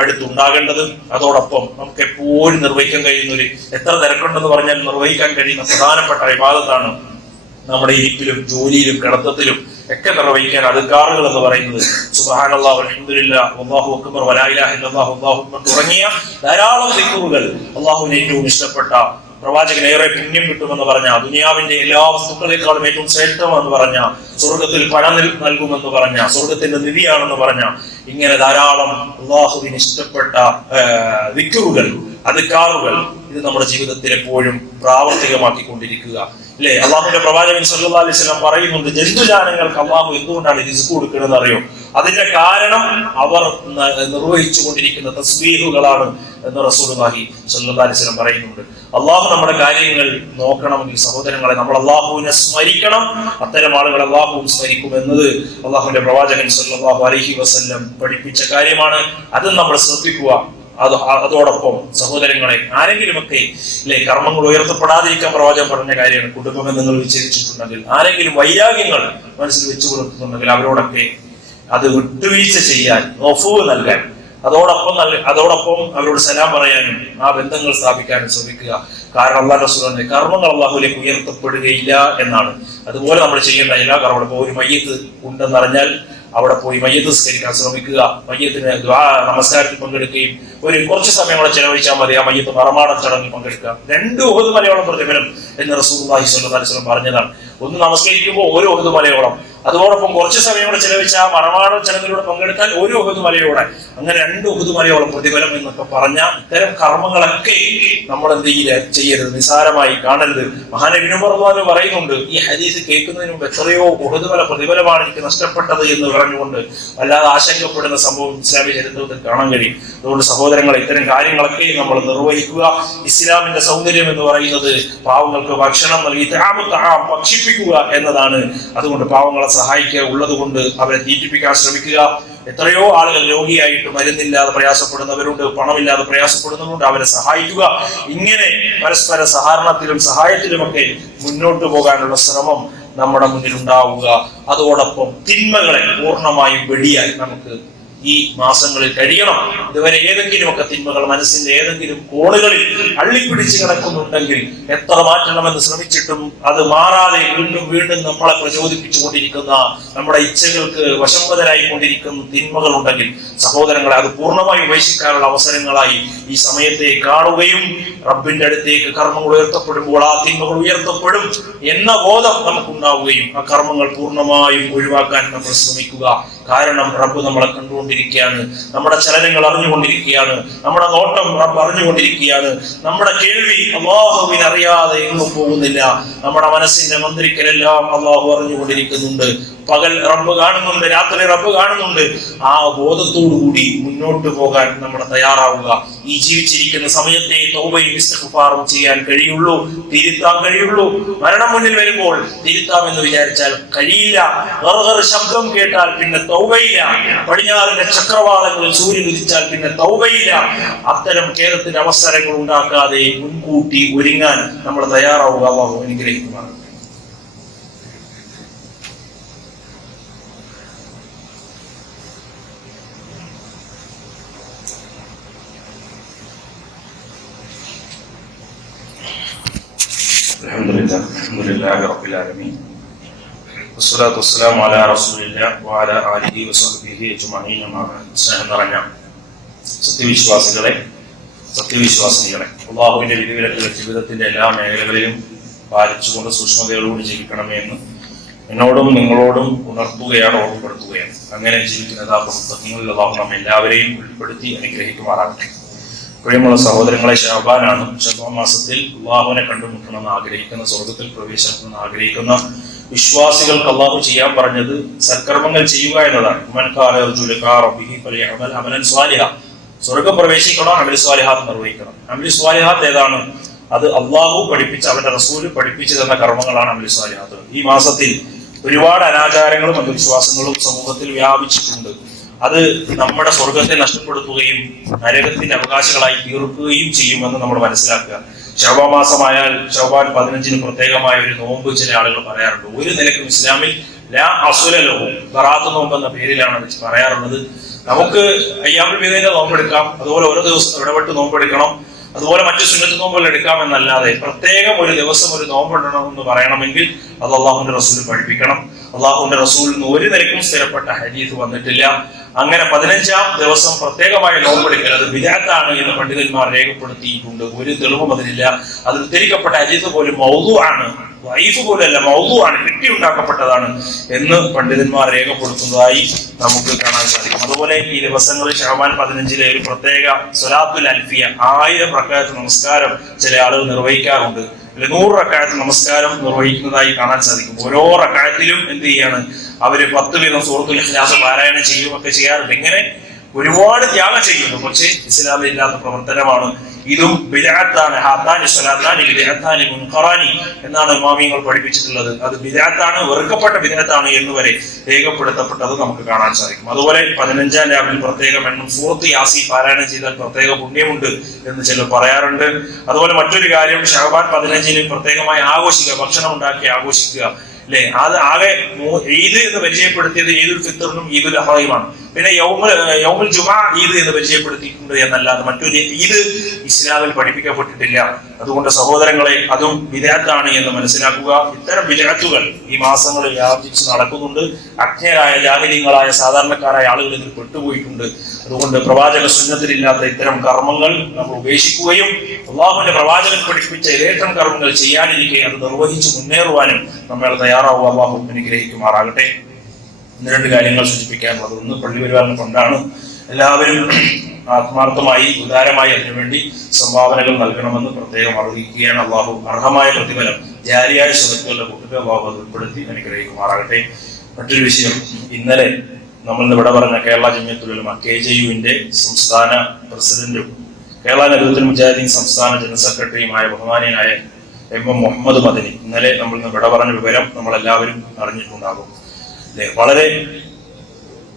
അടുത്തുണ്ടാകേണ്ടത്. അതോടൊപ്പം നമുക്ക് എപ്പോഴും നിർവഹിക്കാൻ കഴിയുന്ന ഒരു, എത്ര തിരക്കുണ്ടെന്ന് പറഞ്ഞാൽ നിർവഹിക്കാൻ കഴിയുന്ന പ്രധാനപ്പെട്ട ഇബാദത്താണ് നമ്മുടെ ഇരിപ്പിലും ജോലിയിലും കിടത്തത്തിലും ഒക്കെ നിർവഹിക്കാൻ അദ്കാറുകൾ എന്ന് പറയുന്നത്. സുബ്ഹാനല്ലാഹ്, അൽഹംദുലില്ലാഹ്, വല്ലാഹു അക്ബർ, വലാ ഇലാഹ ഇല്ലല്ലാഹു അല്ലാഹു അക്ബർ തുടങ്ങിയ ധാരാളം ദിക്റുകൾ അല്ലാഹുവിന് ഏറ്റവും ഇഷ്ടപ്പെട്ട, പ്രവാചകൻ ഏറെ പുണ്യം കിട്ടുമെന്ന് പറഞ്ഞ, ദുനിയാവിന്റെ എല്ലാ വസ്തുക്കളെക്കാളും ഏറ്റവും ശ്രേഷ്ഠമെന്ന് പറഞ്ഞ, സ്വർഗത്തിൽ പണം നൽകുമെന്ന് പറഞ്ഞ, സ്വർഗത്തിന്റെ നിധിയാണെന്ന് പറഞ്ഞ, ഇങ്ങനെ ധാരാളം അല്ലാഹുവിന് ഇഷ്ടപ്പെട്ട ദിക്റുകൾ, അദ്കാറുകൾ, ഇത് നമ്മുടെ ജീവിതത്തിൽ എപ്പോഴും പ്രാവർത്തികമാക്കിക്കൊണ്ടിരിക്കുക. അല്ലെ, അള്ളാഹുവിന്റെ പ്രവാചകൻ സല്ലല്ലാഹു അലൈഹി വസല്ലം പറയുന്നുണ്ട്, ജന്തുജാലങ്ങൾക്ക് അള്ളാഹു എന്തുകൊണ്ടാണ് റിസ്ക് കൊടുക്കുന്നത് അറിയോ? അതിന്റെ കാരണം അവർ നിർവഹിച്ചു കൊണ്ടിരിക്കുന്ന തസ്ബീഹുകളാണ് എന്ന് റസൂലുള്ളാഹി സ്വല്ലല്ലാഹു അലൈഹി വസല്ലം പറയുന്നുണ്ട്. അള്ളാഹു നമ്മുടെ കാര്യങ്ങൾ നോക്കണമെങ്കിൽ സഹോദരങ്ങളെ നമ്മൾ അള്ളാഹുവിനെ സ്മരിക്കണം. അത്തരം ആളുകൾ അള്ളാഹുവും സ്മരിക്കും എന്നത് അള്ളാഹുവിന്റെ പ്രവാചകൻ സല്ലല്ലാഹു അലൈഹി വസല്ലം പഠിപ്പിച്ച കാര്യമാണ്. അത് നമ്മൾ ശ്രദ്ധിക്കുക. അതോടൊപ്പം സഹോദരങ്ങളെ, ആരെങ്കിലുമൊക്കെ കർമ്മങ്ങൾ ഉയർത്തപ്പെടാതിരിക്കാൻ പ്രവാചകൻ പറഞ്ഞ കാര്യമാണ്. കുടുംബം നിങ്ങൾ വിച്ഛേദിച്ചിട്ടുണ്ടെങ്കിൽ, ആരെങ്കിലും വൈരാഗ്യങ്ങൾ മനസ്സിൽ വെച്ചു കൊടുക്കുന്നുണ്ടെങ്കിൽ അവരോടൊക്കെ അത് വിട്ടുവീഴ്ച ചെയ്യാൻ, ഒഫുവ് നൽകാൻ, അതോടൊപ്പം അവരോട് സലാം പറയാനും ആ ബന്ധങ്ങൾ സ്ഥാപിക്കാനും ശ്രമിക്കുക. കാരണം അല്ലാഹു റസൂലിന്റെ കർമ്മങ്ങൾ അള്ളാഹുലേക്ക് ഉയർത്തപ്പെടുകയില്ല എന്നാണ്. അതുപോലെ നമ്മൾ ചെയ്യേണ്ട എല്ലാ കർമ്മങ്ങളും, ഇപ്പോൾ ഒരു മയ്യത്ത് ഉണ്ടെന്നറിഞ്ഞാൽ അവിടെ പോയി മയ്യത്ത് നിസ്കരിക്കാൻ ശ്രമിക്കുക. മയ്യത്തിന് നമസ്കാരത്തിൽ പങ്കെടുക്കുകയും ഒരു കുറച്ച് സമയം കൂടെ ചെലവഴിച്ചാൽ മതി ആ മയ്യത്ത് മറമാട ചടങ്ങിൽ പങ്കെടുക്കുക. 2 ഉഹദ് മലയോളം പ്രതിഫലം എന്ന് റസൂലുള്ളാഹി സ്വല്ലല്ലാഹു അലൈഹി വസല്ലം പറഞ്ഞതാണ്. ഒന്ന് നമസ്കരിക്കുമ്പോൾ 1 ഉഹദ് മലയോളം, അതോടൊപ്പം കുറച്ച് സമയം കൂടെ ചെലവഴിച്ച ആ മറമാട ചടങ്ങിലൂടെ പങ്കെടുത്താൽ 1 ഉഹദ് മലയോടെ, അങ്ങനെ 2 ഉഹദ് മലയോളം പ്രതിഫലം എന്നൊക്കെ പറഞ്ഞ ഇത്തരം കർമ്മങ്ങളൊക്കെ നമ്മൾ എന്ത് ചെയ്യരുത്, നിസാരമായി കാണരുത്. മഹാനബി ഇബ്നു ഉമർ പറയുന്നുണ്ട്, ഈ ഹദീസ് കേൾക്കുന്നതിന് മുമ്പ് എത്രയോ ഉഹദ് മല പ്രതിഫലമാണ് എനിക്ക് നഷ്ടപ്പെട്ടത് എന്ന് പറഞ്ഞുകൊണ്ട് വല്ലാതെ ആശങ്കപ്പെടുന്ന സംഭവം ഇസ്ലാമിക ചരിത്രത്തിൽ കാണാൻ കഴിയും. അതുകൊണ്ട് സഹോദരങ്ങളെ, ഇത്തരം കാര്യങ്ങളൊക്കെ നമ്മൾ നിർവഹിക്കുക. ഇസ്ലാമിന്റെ സൗന്ദര്യം എന്ന് പറയുന്നത് പാവങ്ങൾക്ക് ഭക്ഷണം നൽകി ഭക്ഷിപ്പിക്കുക എന്നതാണ്. അതുകൊണ്ട് പാവങ്ങളെ സഹായിക്കുക, ഉള്ളത് കൊണ്ട് അവരെ തീറ്റിപ്പിക്കാൻ ശ്രമിക്കുക. എത്രയോ ആളുകൾ രോഗിയായിട്ട് മരുന്നില്ലാതെ പ്രയാസപ്പെടുന്നവരുണ്ട്, പണമില്ലാതെ പ്രയാസപ്പെടുന്നവരുണ്ട്, അവരെ സഹായിക്കുക. ഇങ്ങനെ പരസ്പര സഹകരണത്തിലും സഹായത്തിലുമൊക്കെ മുന്നോട്ട് പോകാനുള്ള ശ്രമം നമ്മുടെ മുന്നിൽ ഉണ്ടാവുക. അതോടൊപ്പം തിന്മകളെ പൂർണ്ണമായും വെടിയായി നമുക്ക് ഈ മാസങ്ങളിൽ കഴിയണം. ഇതുവരെ ഏതെങ്കിലുമൊക്കെ തിന്മകൾ മനസ്സിന്റെ ഏതെങ്കിലും കോണുകളിൽ അള്ളിപ്പിടിച്ച് കിടക്കുന്നുണ്ടെങ്കിൽ എത്ര മാറ്റണമെന്ന് ശ്രമിച്ചിട്ടും അത് മാറാതെ വീണ്ടും വീണ്ടും നമ്മളെ പ്രചോദിപ്പിച്ചുകൊണ്ടിരിക്കുന്ന, നമ്മുടെ ഇച്ഛകൾക്ക് വശംവദരായി കൊണ്ടിരിക്കുന്ന തിന്മകൾ ഉണ്ടെങ്കിൽ സഹോദരങ്ങളെ, അത് പൂർണ്ണമായി ഉപേക്ഷിക്കാനുള്ള അവസരങ്ങളായി ഈ സമയത്തെ കാണുകയും റബ്ബിന്റെ അടുത്തേക്ക് കർമ്മങ്ങൾ ഉയർത്തപ്പെടുമ്പോൾ ആ തിന്മകൾ ഉയർത്തപ്പെടും എന്ന ബോധം നമുക്കുണ്ടാവുകയും ആ കർമ്മങ്ങൾ പൂർണ്ണമായും ഒഴിവാക്കാൻ നമ്മൾ ശ്രമിക്കുക. കാരണം റബ്ബ് നമ്മളെ കണ്ടുകൊണ്ടിരിക്കുകയാണ്, നമ്മുടെ ചലനങ്ങൾ അറിഞ്ഞുകൊണ്ടിരിക്കുകയാണ്, നമ്മുടെ നോട്ടം റബ്ബ് അറിഞ്ഞുകൊണ്ടിരിക്കുകയാണ്, നമ്മുടെ കേൾവി അല്ലാഹുവിനെ അറിയാതെ എങ്ങും പോകുന്നില്ല, നമ്മുടെ മനസ്സിന്റെ മന്ത്രിക്കലെല്ലാം അല്ലാഹു അറിഞ്ഞുകൊണ്ടിരിക്കുന്നുണ്ട്. പകൽ റബ്ബ് കാണുന്നുണ്ട്, രാത്രി റബ്ബ് കാണുന്നുണ്ട്. ആ ബോധത്തോടുകൂടി മുന്നോട്ട് പോകാൻ നമ്മൾ തയ്യാറാവുക. ഈ ജീവിച്ചിരിക്കുന്ന സമയത്തെ തൗബയും ഇസ്തിഗ്ഫാറും ചെയ്യാൻ കഴിയുള്ളൂ, തിരുത്താൻ കഴിയുള്ളൂ. മരണം മുന്നിൽ വരുമ്പോൾ തിരുത്താമെന്ന് വിചാരിച്ചാൽ കഴിയില്ല. ശബ്ദം കേട്ടാൽ പിന്നെ തൗബയില്ല. പടിഞ്ഞാറിന്റെ ചക്രവാളങ്ങളിൽ സൂര്യൻ ഉദിച്ചാൽ പിന്നെ തൗബയില്ല. അത്തരം ഖേദത്തിന്റെ അവസരങ്ങൾ ഉണ്ടാക്കാതെ മുൻകൂട്ടി ഒരുങ്ങാൻ നമ്മൾ തയ്യാറാവുക. അല്ലാഹു അനുഗ്രഹിക്കുമാറാകട്ടെ. അൽഹംദുലില്ലാഹി റബ്ബിൽ ആലമീൻ വസ്സലാത്തു വസ്സലാമു അലാ റസൂലില്ലാഹി വഅലാ ആലിഹി വസഹ്ബിഹി അജ്മഈൻ. സ്നേഹം നിറഞ്ഞ സത്യവിശ്വാസികളെ, അല്ലാഹുവിന്റെ വിധിവിലക്കുകൾ ജീവിതത്തിന്റെ എല്ലാ മേഖലകളിലും പാലിച്ചുകൊണ്ട് സൂക്ഷ്മതയോടുകൂടി ജീവിക്കണമേ എന്ന് എന്നോടും നിങ്ങളോടും ഉണർത്തുകയാണ്, ഓർമ്മപ്പെടുത്തുകയാണ്. അങ്ങനെ ജീവിക്കുന്ന മുത്തഖീങ്ങളിൽ അല്ലാഹു നമ്മെ എല്ലാവരെയും ഉൾപ്പെടുത്തി അനുഗ്രഹിക്കുമാറാകട്ടെ. പ്രിയമുള്ള സഹോദരങ്ങളെ, ശഅബാനാണ്. ശഅബാൻ മാസത്തിൽ അല്ലാഹുവിനെ കണ്ടുമുട്ടണമെന്ന് ആഗ്രഹിക്കുന്ന, സ്വർഗത്തിൽ പ്രവേശിക്കണമെന്ന് ആഗ്രഹിക്കുന്ന വിശ്വാസികൾക്ക് അല്ലാഹു ചെയ്യാൻ പറഞ്ഞത് സൽക്കർമ്മങ്ങൾ ചെയ്യുക എന്നതാണ്. മൻ കാന യർജു ലിഖാ റബ്ബിഹി ഫലിയഅമൽ അമലൻ സ്വാലിഹ. സ്വർഗ്ഗം പ്രവേശിക്കണം, അമൽ സ്വാലിഹാത്ത് നിർവഹിക്കണം. അമൽ സ്വാലിഹാത്ത് ഏതാണ്? അത് അല്ലാഹു പഠിപ്പിച്ച, അവന്റെ റസൂൽ പഠിപ്പിച്ചു തന്ന കർമ്മങ്ങളാണ് അമൽ സ്വാലിഹാത്ത്. ഈ മാസത്തിൽ ഒരുപാട് അനാചാരങ്ങളും അന്ധവിശ്വാസങ്ങളും സമൂഹത്തിൽ വ്യാപിച്ചിട്ടുണ്ട്. അത് നമ്മുടെ സ്വർഗത്തെ നഷ്ടപ്പെടുത്തുകയും നരകത്തിന്റെ അവകാശികളായി തീർക്കുകയും ചെയ്യുമെന്ന് നമ്മൾ മനസ്സിലാക്കുക. ശഅബാൻ മാസമായാൽ ശഅബാൻ 15-ന് പ്രത്യേകമായ ഒരു നോമ്പ് ചില ആളുകൾ പറയാറുണ്ട്. ഒരു നിലയ്ക്കും ഇസ്ലാമിൽ ലാ അസ്ല ലഹു, ബറാത്ത് നോമ്പ് എന്ന പേരിലാണ് അത് പറയാറുള്ളത്. നമുക്ക് അയ്യാമുൽ ബീദിന്റെ നോമ്പെടുക്കാം, അതുപോലെ ഓരോ ദിവസം ഇടപെട്ട് നോമ്പെടുക്കണം, അതുപോലെ മറ്റു സുന്നത്ത് നോമ്പുകൾ എടുക്കാം എന്നല്ലാതെ പ്രത്യേകം ഒരു ദിവസം ഒരു നോമ്പെടണം എന്ന് പറയണമെങ്കിൽ അത് അള്ളാഹുവിന്റെ റസൂൽ പഠിപ്പിക്കണം. അള്ളാഹുവിന്റെ റസൂലിന് ഒരു നിലയ്ക്കും സ്ഥിരപ്പെട്ട ഹദീസ് വന്നിട്ടില്ല. അങ്ങനെ 15-ാം ദിവസം പ്രത്യേകമായ നോമ്പെടുക്കൽ അത് ബിദ്അത്താണ് എന്ന് പണ്ഡിതന്മാർ രേഖപ്പെടുത്തിയിട്ടുണ്ട്. ഒരു തെളിവും അതിനില്ല. അത് ഉദ്ധരിക്കപ്പെട്ട ഹദീസ് പോലും മൗദൂഅാണ്, വൈഫ് പോലല്ല, മൗദൂഅാണ്, കെട്ടിയുണ്ടാക്കപ്പെട്ടതാണ് എന്ന് പണ്ഡിതന്മാർ രേഖപ്പെടുത്തുന്നതായി നമുക്ക് കാണാൻ സാധിക്കും. അതുപോലെ ഈ ദിവസങ്ങളിൽ ശഅബാൻ 15-ലെ ഒരു പ്രത്യേക സ്വലാത്തുൽ അൽഫിയ, 1000 റക്അത്ത് നമസ്കാരം ചില ആളുകൾ നിർവഹിക്കാറുണ്ട്. 100 റക്അത്ത് നമസ്കാരം നിർവഹിക്കുന്നതായി കാണാൻ സാധിക്കും. ഓരോ റക്അത്തിലും എന്ത് ചെയ്യാണ്? അവര് 10 വീതം സൂറത്തുൽ ഇഖ്ലാസ് പാരായണം ചെയ്യുകയൊക്കെ ചെയ്യാറുണ്ട്. ഇങ്ങനെ ഒരുപാട് ത്യാഗം ചെയ്യുന്നു. പക്ഷേ ഇസ്ലാമിൽ ഇല്ലാത്ത പ്രവർത്തനമാണ്. ഇതും ബിദ്അത്താണ്. ഹാത്താനി സ്വലാത്താനി ബിദ്അത്താനി മുൻഖറാനി എന്നാണ് ഇമാമിയങ്ങൾ പഠിപ്പിച്ചിട്ടുള്ളത്. അത് ബിദ്അത്താണ്, വെറുക്കപ്പെട്ട ബിദ്അത്താണ് എന്ന് വരെ രേഖപ്പെടുത്തപ്പെട്ടത് നമുക്ക് കാണാൻ സാധിക്കും. അതുപോലെ 15-ാം രാവിൽ പ്രത്യേകം എണ്ണം സൂറത്ത് യാസീൻ പാരായണം ചെയ്താൽ പ്രത്യേക പുണ്യമുണ്ട് എന്ന് ചിലർ പറയാറുണ്ട്. അതുപോലെ മറ്റൊരു കാര്യം, ശഅബാൻ 15-ന് പ്രത്യേകമായി ആഘോഷിക്കുക, ഭക്ഷണം ഉണ്ടാക്കി ആഘോഷിക്കുക, അല്ലെ? അത് ആകെ ഈദ് എന്ന് പരിചയപ്പെടുത്തിയത് ഈദുൽ ഫിത്തറിനും ഈദുൽ അദ്ഹയുമാണ്. പിന്നെ യൗമുൽ ജുമാ ഈദ് എന്ന് പരിചയപ്പെടുത്തിയിട്ടുണ്ട് എന്നല്ലാതെ മറ്റൊരു ഈദ് ഇസ്ലാമിൽ പഠിപ്പിക്കപ്പെട്ടിട്ടില്ല. അതുകൊണ്ട് സഹോദരങ്ങളെ, അതും ബിദ്അത്താണ് എന്ന് മനസ്സിലാക്കുക. ഇത്തരം ബിദ്അത്തുകൾ ഈ മാസങ്ങളിൽ വ്യാപിച്ച് നടക്കുന്നുണ്ട്. അജ്ഞരായ ജാഹിലീങ്ങളായ സാധാരണക്കാരായ ആളുകൾ ഇതിൽ പെട്ടുപോയിട്ടുണ്ട്. അതുകൊണ്ട് പ്രവാചക സുന്നത്തിലില്ലാത്ത ഇത്തരം കർമ്മങ്ങൾ നമ്മൾ ഉപേക്ഷിക്കുകയും അല്ലാഹുവിന്റെ പ്രവാചകൻ പഠിപ്പിച്ച ഇതേറ്റം കർമ്മങ്ങൾ ചെയ്യാനിരിക്കെ അത് നിർവഹിച്ചു മുന്നേറുവാനും നമ്മൾ തയ്യാറാവുക. അല്ലാഹു അനുഗ്രഹിക്കുമാറാകട്ടെ. ഇന്ന് 2 കാര്യങ്ങൾ സൂചിപ്പിക്കാനുള്ളത്. ഒന്ന്, പള്ളിപരിപാലനം കൊണ്ടാണ്. എല്ലാവരും ആത്മാർത്ഥമായി ഉദാരമായി അതിനുവേണ്ടി സംഭാവനകൾ നൽകണമെന്ന് പ്രത്യേകം അറിയിക്കുകയാണ്. അല്ലാഹു അർഹമായ പ്രതിഫലം ജാരിയായ സ്വത്തുക്കളുടെ കൂട്ടത്തിൽ അല്ലാഹു അത് ഉൾപ്പെടുത്തി അനുഗ്രഹിക്കുമാറാകട്ടെ. മറ്റൊരു വിഷയം, ഇന്നലെ നമ്മൾ ഇവിടെ പറഞ്ഞ കേരള ജമിയത്തുൽ ഉലമ KJU-വിന്റെ സംസ്ഥാന പ്രസിഡന്റും കേരള നബിയുൽ മുജാഹിദീൻ സംസ്ഥാന ജനറൽ സെക്രട്ടറിയുമായ ബഹുമാനീയനായ MM മുഹമ്മദ് മദനി ഇന്നലെ നമ്മൾ ഇവിടെ പറഞ്ഞ വിവരം നമ്മളെല്ലാവരും അറിഞ്ഞിട്ടുണ്ടാകും. വളരെ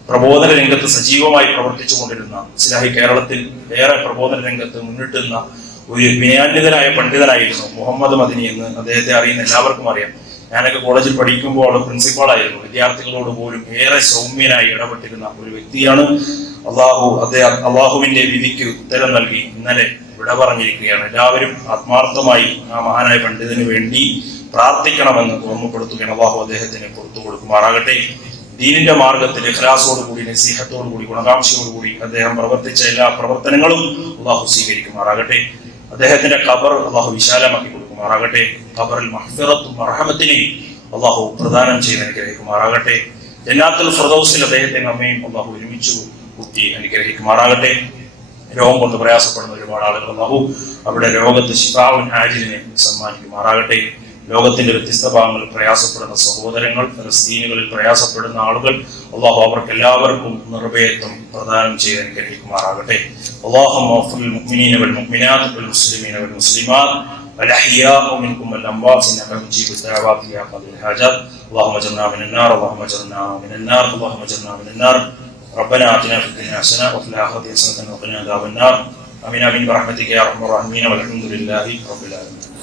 പ്രബോധന രംഗത്ത് സജീവമായി പ്രവർത്തിച്ചു കൊണ്ടിരുന്ന, ഇസ്ലാഹി കേരളത്തിൽ ഏറെ പ്രബോധന രംഗത്ത് മുന്നിട്ടുന്ന ഒരു വിനയാന്വിതനായ പണ്ഡിതനായിരുന്നു മുഹമ്മദ് മദനി എന്ന് അദ്ദേഹത്തെ അറിയുന്ന എല്ലാവർക്കും അറിയാം. ഞാനൊക്കെ കോളേജിൽ പഠിക്കുമ്പോൾ പ്രിൻസിപ്പാളായിരുന്നു. വിദ്യാർത്ഥികളോട് പോലും ഏറെ സൗമ്യനായി ഇടപെട്ടിരുന്ന ഒരു വ്യക്തിയാണ്. അള്ളാഹുവിന്റെ വിധിക്ക് ഉത്തരം നൽകി ഇന്നലെ വിട പറഞ്ഞിരിക്കുകയാണ്. എല്ലാവരും ആത്മാർത്ഥമായി ആ മഹാനായ പണ്ഡിതന് വേണ്ടി പ്രാർത്ഥിക്കണമെന്ന് ഓർമ്മപ്പെടുത്തുകയാണ്. അല്ലാഹു അദ്ദേഹത്തിന് പുറത്തു കൊടുക്കുമാറാകട്ടെ. ദീനിന്റെ മാർഗത്തിൽ ഇഖ്ലാസോടുകൂടി, നസീഹത്തോടുകൂടി, ഗുണകാംക്ഷയോടുകൂടി അദ്ദേഹം പ്രവർത്തിച്ച എല്ലാ പ്രവർത്തനങ്ങളും അല്ലാഹു സ്വീകരിക്കുമാറാകട്ടെ. അദ്ദേഹത്തിന്റെ ഖബർ അല്ലാഹു വിശാലമാക്കി കൊടുക്കുമാറാകട്ടെ. ഖബറിൽ മഗ്ഫിറത്തും റഹ്മത്തിനെയും അല്ലാഹു പ്രദാനം ചെയ്ത് അനുഗ്രഹിക്കുമാറാകട്ടെ. ജന്നാത്തുൽ ഫിർദൗസിൽ അദ്ദേഹത്തെ നമ്മയും അല്ലാഹു ഒരുമിച്ച് കൂട്ടി അനുഗ്രഹിക്കുമാറാകട്ടെ. രോഗം കൊണ്ട് പ്രയാസപ്പെടുന്ന ഒരുപാട് ആളുകൾ അല്ലാഹു അവിടെ രോഗത്ത് ശിഫാഉൻ ആജിലിനെ സമ്മാനിക്കുമാറാകട്ടെ. ലോകത്തിന്റെ വ്യത്യസ്ത ഭാഗങ്ങളിൽ പ്രയാസപ്പെടുന്ന സഹോദരങ്ങൾ, ഫലസ്തീനുകളിൽ പ്രയാസപ്പെടുന്ന ആളുകൾ അല്ലാഹു അവർക്ക് എല്ലാവർക്കും നിർഭയത്വം പ്രദാനം ചെയ്ത് അനുഗ്രഹിക്കുമാറാകട്ടെ. اللهم اغفر للمؤمنين والمؤمنات والمسلمين والمسلمات والأحياء منكم والأموات إنك مجيب الدعوات يا قاضي الحاجات. اللهم اجرنا من النار، اللهم اجرنا من النار، اللهم اجرنا من النار. ربنا آتنا في الدنيا حسنة وفي الآخرة حسنة وقنا عذاب النار. آمين آمين برحمتك يا أرحم الراحمين والحمد لله رب العالمين.